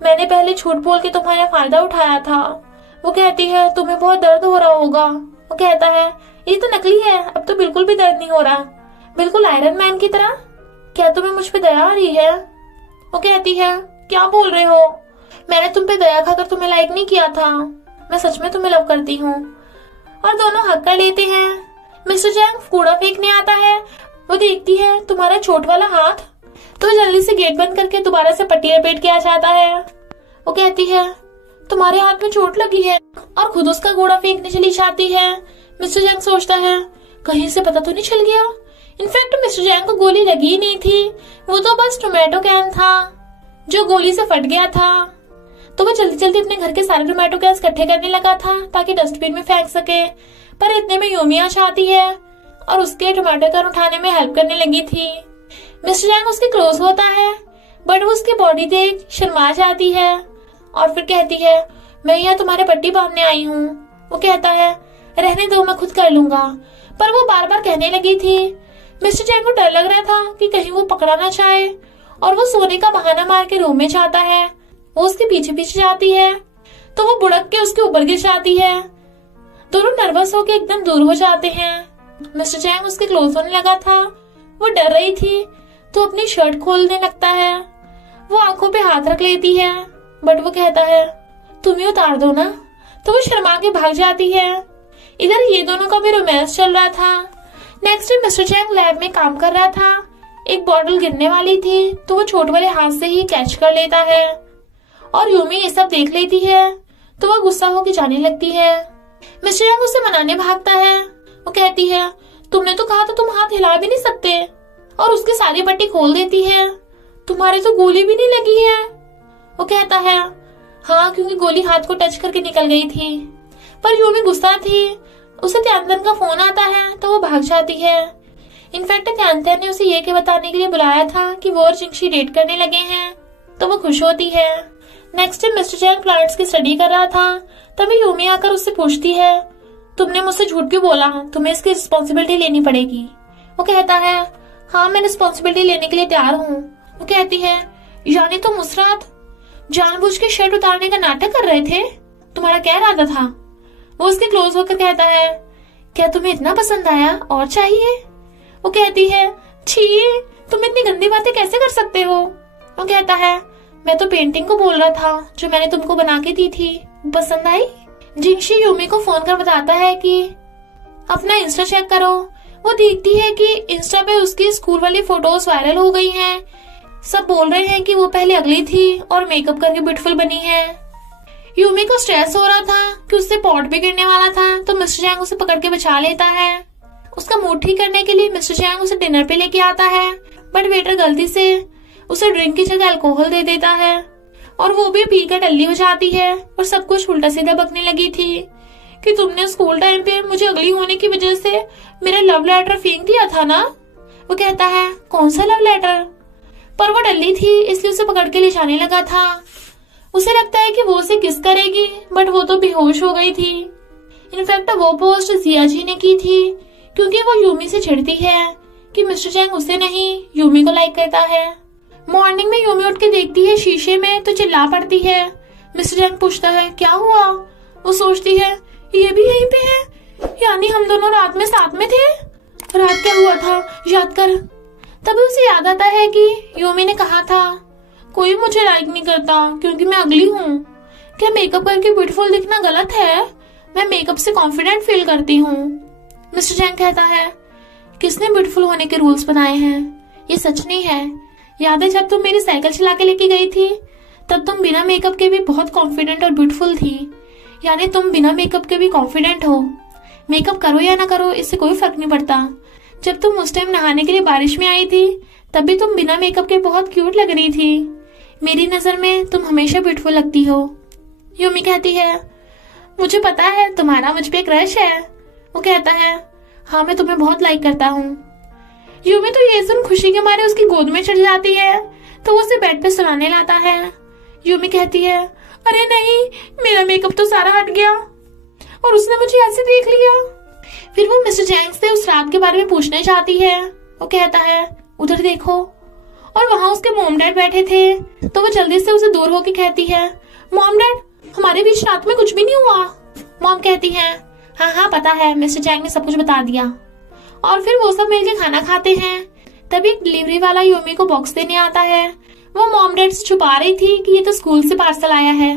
मैंने पहले झूठ बोल के तुम्हारा फायदा उठाया था। वो कहती है तुम्हें बहुत दर्द हो रहा होगा। वो कहता है ये तो नकली है, अब तो बिल्कुल भी दर्द नहीं हो रहा, बिल्कुल आयरन मैन की तरह। क्या तुम्हें मुझ पे दया आ रही है। वो कहती है क्या बोल रहे हो, मैंने तुम पे दया खाकर तुम्हें लाइक नहीं किया था, मैं सच में तुम्हें लव करती हूँ। और दोनों हक कर लेते हैं। मिस्टर जैंग कूड़ा फेंकने आता है। वो देखती है तुम्हारा चोट वाला हाथ, तो जल्दी से गेट बंद करके दोबारा से पट्टी लपेट के आ जाता है। वो कहती है तुम्हारे हाथ में चोट लगी है और खुद उसका कूड़ा फेंकने चली जाती है। मिस्टर जैंग सोचता है कहीं से पता तो नहीं चल गया। इनफैक्ट मिस्टर जैंग को गोली लगी ही नहीं थी, वो तो बस टोमेटो कैन था जो गोली से फट गया था। तो वो जल्दी जल्दी अपने घर के सारे टोमेटो कैन इकट्ठे करने लगा था ताकि डस्टबिन में फेंक सके, पर इतने में यूमी आ जाती है और उसके टोमेटो कैन उठाने में हेल्प करने लगी थी। मिस्टर जैंग उसके क्लोज होता है बट वो उसकी बॉडी देख शर्मा जाती है और फिर कहती है मैं यहाँ तुम्हारे पट्टी बांधने आई हूँ। वो कहता है रहने दो मैं खुद कर लूंगा, पर वो बार बार कहने लगी थी। मिस्टर जैंग को डर लग रहा था कि कहीं वो पकड़ा ना जाए और वो सोने का बहाना मार के रूम में जाता है। वो उसके पीछे पीछे जाती है तो वो बुड़क के उसके ऊपर गिर जाती है। दोनों नर्वस होके एकदम दूर हो जाते हैं। मिस्टर जैंग उसके क्लोज होने लगा था। वो डर रही थी तो अपनी शर्ट खोलने लगता है। वो आंखों पे हाथ रख लेती है बट वो कहता है तुम ही उतार दो ना, तो वो शर्मा के भाग जाती है। इधर ये दोनों का भी रोमांस चल रहा था। नेक्स्ट डे मिस्टर जैंग लैब में काम कर रहा था। एक बॉटल गिरने वाली थी तो वो छोटे वाले हाथ से ही कैच कर लेता है और यूमी ये सब देख लेती है तो वो गुस्सा होकर जाने लगती है। मिस्टर जैंग उसे मनाने भागता है। वो कहती है तुमने तो कहा था तुम हाथ हिला भी नहीं सकते, और उसकी सारी पट्टी खोल देती है। तुम्हारे तो गोली भी नहीं लगी है। वो कहता है हाँ क्योंकि गोली हाथ को टच करके निकल गई थी, पर यूमी गुस्सा थी। उसे त्यांतन का फोन आता है तो वो भाग जाती है। इनफैक्ट त्यांतन ने उसे ये के बताने के लिए बुलाया था कि वो और जिंगशी डेट करने लगे हैं, तो वो खुश होती है। नेक्स्ट डे मिस्टर जैंग प्लांट्स की स्टडी कर रहा था, तभी यूमी आकर उससे पूछती है तुमने मुझसे झूठ क्यों बोला, तुम्हें इसकी रिस्पॉन्सिबिलिटी लेनी पड़ेगी। वो कहता है हाँ मैं रिस्पॉन्सिबिलिटी लेने के लिए तैयार हूँ। वो कहती है यानी तुम उस रात जानबूझ के शर्ट उतारने का नाटक कर रहे थे, तुम्हारा क्या इरादा था। वो उसके क्लोज होकर कहता है क्या तुम्हें इतना पसंद आया और चाहिए। वो कहती है छी तुम इतनी गंदी बातें कैसे कर सकते हो। वो कहता है मैं तो पेंटिंग को बोल रहा था जो मैंने तुमको बना के दी थी, पसंद आई। जिंगशी यूमी को फोन कर बताता है कि अपना इंस्टा चेक करो। वो देखती है कि इंस्टा पे उसकी स्कूल वाली फोटोज वायरल हो गई हैं। सब बोल रहे हैं कि वो पहले अगली थी और मेकअप करके ब्यूटीफुल बनी है। यूमी को स्ट्रेस हो रहा था कि उससे पॉट भी गिरने वाला था, तो मिस्टर जैंग उसे पकड़ के बचा लेता है। उसका मूड ठीक करने के लिए मिस्टर जैंग उसे डिनर पे लेके आता है, बट वेटर गलती से उसे ड्रिंक की जगह अल्कोहल दे देता है और वो भी पीकर डल्ली हो जाती है और सब कुछ उल्टा सीधा बकने लगी थी कि तुमने स्कूल टाइम पे मुझे अगली होने की वजह से मेरा लव लेटर फेंक दिया था ना। वो कहता है कौन सा लव लेटर, पर वो डल्ली थी इसलिए उसे पकड़ के ले जाने लगा था। उसे लगता है कि वो उसे किस करेगी, बट वो तो बेहोश हो गई थी। इनफैक्ट वो पोस्ट जिया जी ने की थी क्योंकि वो यूमी से चिढ़ती है कि मिस्टर जैंग उसे नहीं यूमी को लाइक करता है। मॉर्निंग में यूमी उठ के देखती है शीशे में तो चिल्ला पड़ती है। मिस्टर जैंग पूछता है क्या हुआ। वो सोचती है ये भी यहीं पे है, यानी हम दोनों रात में साथ में थे। रात क्या हुआ था याद कर। तभी उसे याद आता है कि यूमी ने कहा था कोई मुझे लाइक नहीं करता क्योंकि मैं अगली हूँ। क्या मेकअप करके ब्यूटीफुल दिखना गलत है, मैं मेकअप से कॉन्फिडेंट फील करती हूँ। मिस्टर जैंग कहता है किसने ब्यूटीफुल होने के रूल्स बनाए हैं, ये सच नहीं है। याद है जब तुम मेरी साइकिल चला के लेके गई थी तब तुम बिना मेकअप के भी बहुत कॉन्फिडेंट और ब्यूटीफुल थी। यानी तुम बिना मेकअप के भी कॉन्फिडेंट हो। मेकअप करो या ना करो इससे कोई फर्क नहीं पड़ता। जब तुम उस टाइम नहाने के लिए बारिश में आई थी तब भी तुम बिना मेकअप के बहुत क्यूट लग रही थी। मेरी नजर में तुम हमेशा ब्यूटीफुल लगती हो। यूमी कहती है, मुझे पता है तुम्हारा मुझ पे क्रश है। वो कहता है, हाँ मैं तुम्हें बहुत लाइक करता हूँ। यूमी तो ये सुन खुशी के मारे उसकी गोद में चढ़ जाती है तो वो उसे बेड पे सुलाने लाता है। यूमी कहती है, अरे नहीं, मेरा मेकअप तो सारा हट गया और उसने मुझे ऐसे देख लिया। फिर वो मिस्टर जैंग से उस रात के बारे में पूछने जाती है। वो कहता है, उधर देखो, और वहाँ उसके मॉम डैड बैठे थे। तो वो जल्दी से उसे दूर होके कहती है, मॉम डैड, हमारे बीच रात में कुछ भी नहीं हुआ। मॉम कहती है, हाँ हाँ पता है, मिस्टर जैंग ने सब कुछ बता दिया। और फिर वो सब मिलकर खाना खाते हैं। तभी एक डिलीवरी वाला यूमी को बॉक्स देने आता है। वो मॉम डैड से छुपा रही थी कि ये तो स्कूल से पार्सल आया है,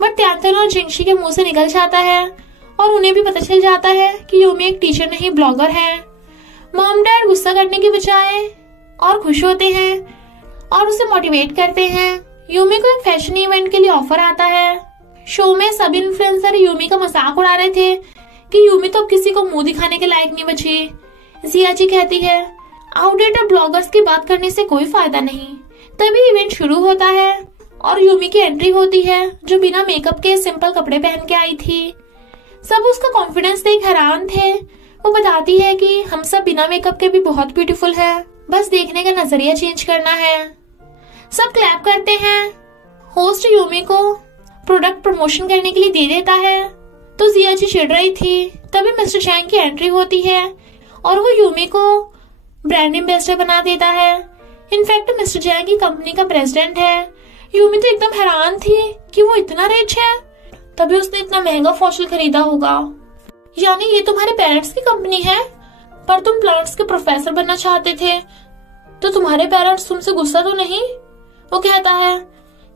बट त्यांतन और जिंगशी के मुंह से निकल जाता है और उन्हें भी पता चल जाता है कि यूमी एक टीचर नहीं ब्लॉगर है। मॉम डैड गुस्सा करने की बजाय और खुश होते हैं और उसे मोटिवेट करते हैं। यूमी को एक फैशन इवेंट के लिए ऑफर आता है। शो में सब इन्फ्लुएंसर यूमी का मजाक उड़ा रहे थे कि यूमी तो अब किसी को मुंह दिखाने के लायक नहीं बची। जियाजी कहती है, आउटडेटेड ब्लॉगर्स की बात करने से कोई फायदा नहीं। तभी इवेंट शुरू होता है और यूमी की एंट्री होती है जो बिना मेकअप के सिंपल कपड़े पहन के आई थी। सब उसका कॉन्फिडेंस देख हैरान थे। वो बताती है कि हम सब बिना मेकअप के भी बहुत ब्यूटीफुल है, बस देखने का नजरिया चेंज करना है। सब क्लैप करते हैं। होस्ट यूमी को प्रोडक्ट प्रमोशन करने के लिए दे देता है तो जियाजी चिढ़ रही थी। तभी मिस्टर जैंग की एंट्री होती है और वो यूमी को ब्रांड एम्बेसडर बना देता है। इनफैक्ट मिस्टर जैंग की कंपनी का प्रेसिडेंट है। यूमी तो एकदम हैरान थी कि वो इतना रिच है, तभी उसने इतना महंगा फॉसिल खरीदा होगा। यानी ये तुम्हारे पेरेंट्स की कंपनी है, पर तुम प्लांट्स के प्रोफेसर बनना चाहते थे, तो तुम्हारे पेरेंट्स तुमसे गुस्सा तो नहीं? वो कहता है,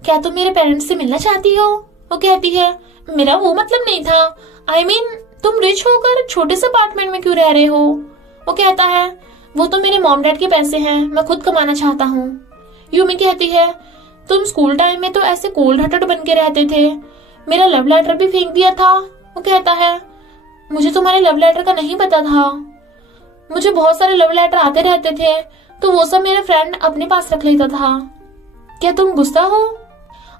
क्या तुम मेरे पेरेंट्स से मिलना चाहती हो? वो कहती है, मेरा वो मतलब नहीं था। I mean, तुम रिच होकर छोटे से अपार्टमेंट में क्यों रह रहे हो? वो कहता है, वो तो मेरे मॉम डैड के पैसे हैं, मैं खुद कमाना चाहता हूँ। यूमी कहती है, तुम स्कूल टाइम में तो ऐसे कोल्ड हार्टेड बन के रहते थे, मेरा लव लेटर भी फेंक दिया था। वो कहता है, मुझे तुम्हारे लव लेटर का नहीं पता था, मुझे बहुत सारे लव लेटर आते रहते थे तो वो सब मेरा फ्रेंड अपने पास रख लेता था। क्या तुम गुस्सा हो?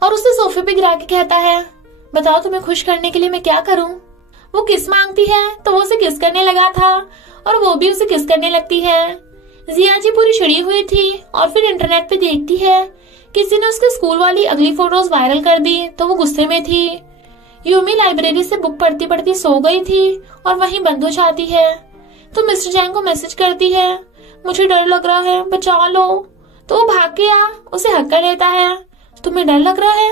और उसे सोफे पे गिरा के कहता है, बताओ तुम्हें खुश करने के लिए मैं क्या करूं? वो किस मांगती है तो वो उसे किस करने लगा था और वो भी उसे किस करने लगती है। जियाजी पूरी चिड़ी हुई थी और फिर इंटरनेट पे देखती है किसी ने उसके स्कूल वाली अगली फोटोज वायरल कर दी तो वो गुस्से में थी। यूमी लाइब्रेरी से बुक पढ़ती पढ़ती सो गई थी और वहीं बंद हो जाती है। तो मिस्टर जैंग को मैसेज करती है, मुझे डर लग रहा है, बचा लो। तो वो भाग के उसे हक कर लेता है, तुम्हें डर लग रहा है?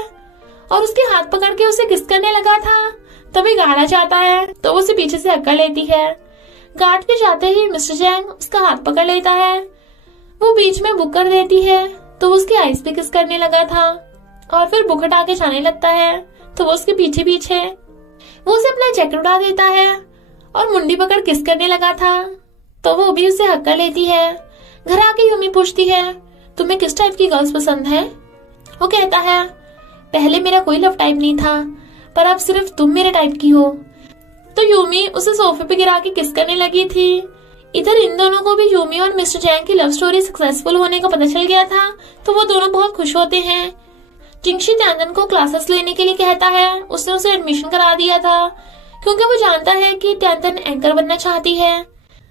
और उसके हाथ पकड़ के उसे किस करने लगा था। तभी गार्ड आ जाता है तो वो उसे पीछे से हक कर लेती है। गार्ड के जाते ही मिस्टर जैंग उसका हाथ पकड़ लेता है। वो बीच में बुक कर देती है तो वो उसकी आईज पे किस करने लगा था और फिर बुक हटा के जाने लगता है तो वो उसके पीछे पीछे वो उसे अपना जैकेट उड़ा देता है और मुंडी पकड़ किस करने लगा था तो वो भी उसे हक कर लेती है। घर आके यूमी पूछती है, तुम्हें किस टाइप की गर्ल्स पसंद है? वो कहता है, पहले मेरा कोई लव टाइप नहीं था, पर अब सिर्फ तुम मेरे टाइप की हो। तो यूमी उसे सोफे पे गिरा के किस करने लगी थी। इधर इन दोनों को भी यूमी और मिस्टर जैंग की लव स्टोरी सक्सेसफुल होने का पता चल गया था तो वो दोनों बहुत खुश होते हैं। जिंगशी त्यांदन को क्लासेस लेने के लिए कहता है। उसने उसे एडमिशन करा दिया था क्योंकि वो जानता है कि त्यांदन एंकर बनना चाहती है।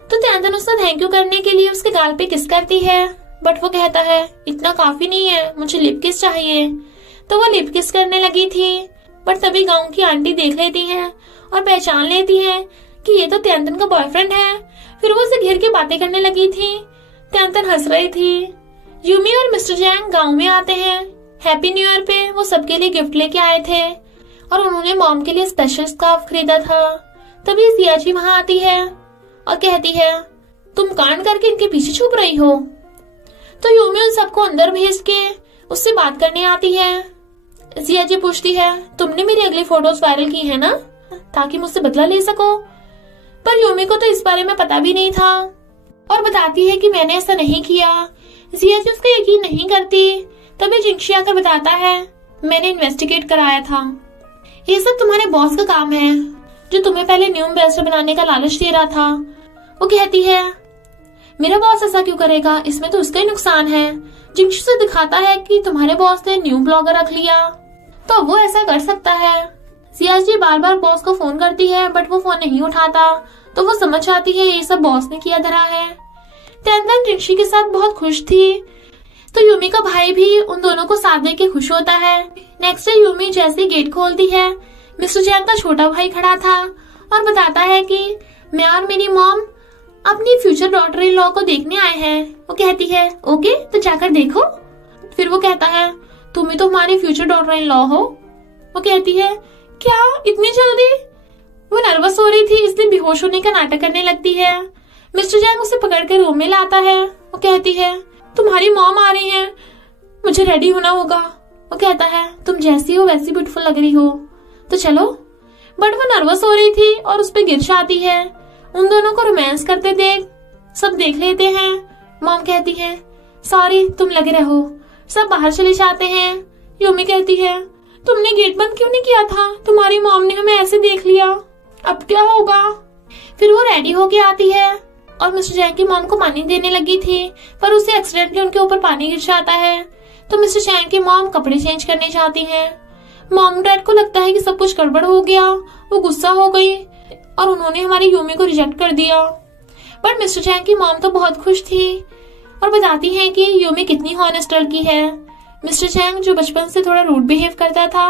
तो त्यांदन उसे थैंक यू करने के लिए उसके गाल पे किस करती है, बट वो कहता है, इतना काफी नहीं है, मुझे लिप किस चाहिए। तो वो लिप किस करने लगी थी, बट तभी गांव की आंटी देख लेती हैं और पहचान लेती है कि ये तो त्यांदन का बॉयफ्रेंड है। फिर वो उसे घेर के बातें करने लगी थी। त्यांदन हंस रही थी। यूमी और मिस्टर जैंग गांव में आते हैं। हैप्पी न्यू ईयर पे वो सबके लिए गिफ्ट लेके आए थे और उन्होंने मॉम के लिए स्पेशल स्कार्फ खरीदा था। तभी जियाजी वहां आती है और कहती है, तुम कांड करके इनके पीछे छुप रही हो। तो यूमी उन सबको अंदर भेज के उससे बात करने आती है। जियाजी पूछती है, तुमने मेरी अगली फोटोज वायरल की है ना, ताकि मुझसे बदला ले सको? पर यूमी को तो इस बारे में पता भी नहीं था और बताती है कि मैंने ऐसा नहीं किया। जियाजी उसका यकीन नहीं करती। तभी जिंगशी आकर बताता है, मैंने इन्वेस्टिगेट कराया था ये सब तुम्हारे बॉस का काम है, जो तुम्हें पहले न्यू एम्बेसडर बनाने का लालच दे रहा था। वो कहती है, मेरा बॉस ऐसा क्यों करेगा, इसमें तो उसका ही नुकसान है। जिंगशू से दिखाता है कि तुम्हारे बॉस ने न्यू ब्लॉगर रख लिया, तो वो ऐसा कर सकता है। सियाजी बार बार बॉस को फोन करती है, बट वो फोन नहीं उठाता, तो वो समझ जाती है ये सब बॉस ने किया धरा है। टेंटन जिंगशी के साथ बहुत खुश थी, तो यूमी का भाई भी उन दोनों को साथ देख के खुश होता है। नेक्स्ट डे यूमी जैसे गेट खोलती है, मिस्टर जैंग का छोटा भाई खड़ा था और बताता है कि मैं और मेरी मॉम अपनी फ्यूचर डॉटर इन लॉ को देखने आए हैं। वो कहती है, ओके तो जाकर देखो। फिर वो कहता है, तुम ही तो हमारी फ्यूचर डॉटर इन लॉ हो। वो कहती है, क्या इतनी जल्दी? वो नर्वस हो रही थी, इसलिए बेहोश होने का नाटक करने लगती है। मिस्टर जैंग उसे पकड़कर रूम में लाता है। वो कहती है, तुम्हारी मॉम आ रही है, मुझे रेडी होना होगा। वो कहता है, तुम जैसी हो वैसी ब्यूटीफुल लग रही हो, तो चलो। बट वो नर्वस हो रही थी और उस पर गिर्श आती है। उन दोनों को रोमांस करते देख सब देख लेते हैं। मॉम कहती है, सॉरी तुम लगे रहो। सब बाहर चले जाते हैं। यूमी कहती है, तुमने गेट बंद क्यों नहीं किया था? तुम्हारी मॉम ने हमें ऐसे देख लिया, अब क्या होगा? फिर वो रेडी होके आती है और मिस्टर जैंग की मॉम को पानी देने लगी थी, पर उसे एक्सीडेंटली उनके ऊपर पानी गिर जाता है। तो मिस्टर जैंग की मॉम कपड़े चेंज करने जाती है। मॉम डैड को लगता है कि सब कुछ गड़बड़ हो गया, वो गुस्सा हो गई और उन्होंने हमारी यूमी को रिजेक्ट कर दिया। बट मिस्टर जैंग की मॉम तो बहुत खुश थी और बताती है कि यूमी कितनी हॉनेस्ट लड़की है। मिस्टर जैंग जो बचपन से थोड़ा रूड बिहेव करता था,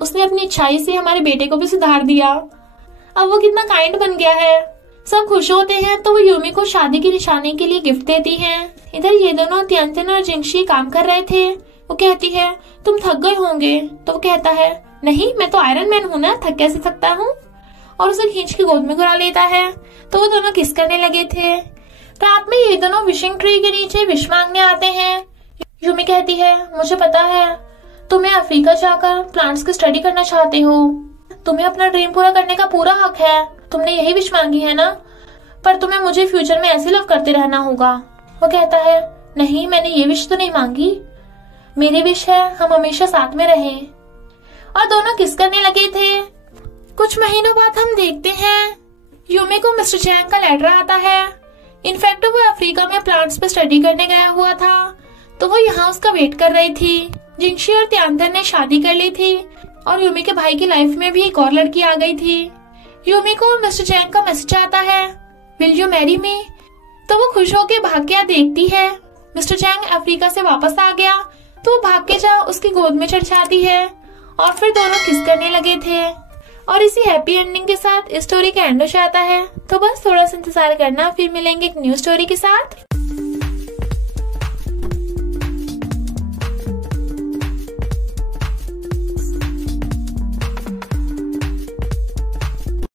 उसने अपनी अच्छाई से हमारे बेटे को भी सुधार दिया। अब वो कितना काइंड बन गया है। सब खुश होते हैं, तो वो यूमी को शादी की निशानी के लिए गिफ्ट देती हैं। इधर ये दोनों तियानतिन और जिंगशी काम कर रहे थे। वो कहती है, तुम थक गए होंगे। तो वो कहता है, नहीं मैं तो आयरन मैन हूँ ना, थक कैसे सकता हूँ। और उसे खींच के गोद में घुरा लेता है। तो वो दोनों किस करने लगे थे। रात में ये दोनों विशिंग ट्री के नीचे विश मांगने आते हैं। यूमी कहती है, मुझे पता है तुम्हें अफ्रीका जाकर प्लांट्स की स्टडी करना चाहते हो, तुम्हें अपना ड्रीम पूरा करने का पूरा हक है, तुमने यही विश मांगी है ना, पर तुम्हें मुझे फ्यूचर में ऐसे लव करते रहना होगा। वो कहता है, नहीं मैंने ये विश तो नहीं मांगी, मेरी विश है हम हमेशा साथ में रहें। और दोनों किस करने लगे थे। कुछ महीनों बाद हम देखते हैं यूमी को मिस्टर जैंग का लेटर आता है। इनफैक्ट वो अफ्रीका में प्लांट्स पे स्टडी करने गया हुआ था, तो वो यहाँ उसका वेट कर रही थी। जिंगशी और तियानतन ने शादी कर ली थी और यूमी के भाई की लाइफ में भी एक और लड़की आ गई थी। यूमी को मिस्टर जैंग का मैसेज आता है, विल यू मैरी मी? तो वो खुश होकर भाग के देखती है मिस्टर जैंग अफ्रीका से वापस आ गया, तो वो भाग के जा उसकी गोद में चढ़ जाती है और फिर दोनों किस करने लगे थे। और इसी हैप्पी एंडिंग के साथ इस स्टोरी का एंड हो जाता है। तो बस थोड़ा सा इंतजार करना, फिर मिलेंगे एक न्यू स्टोरी के साथ।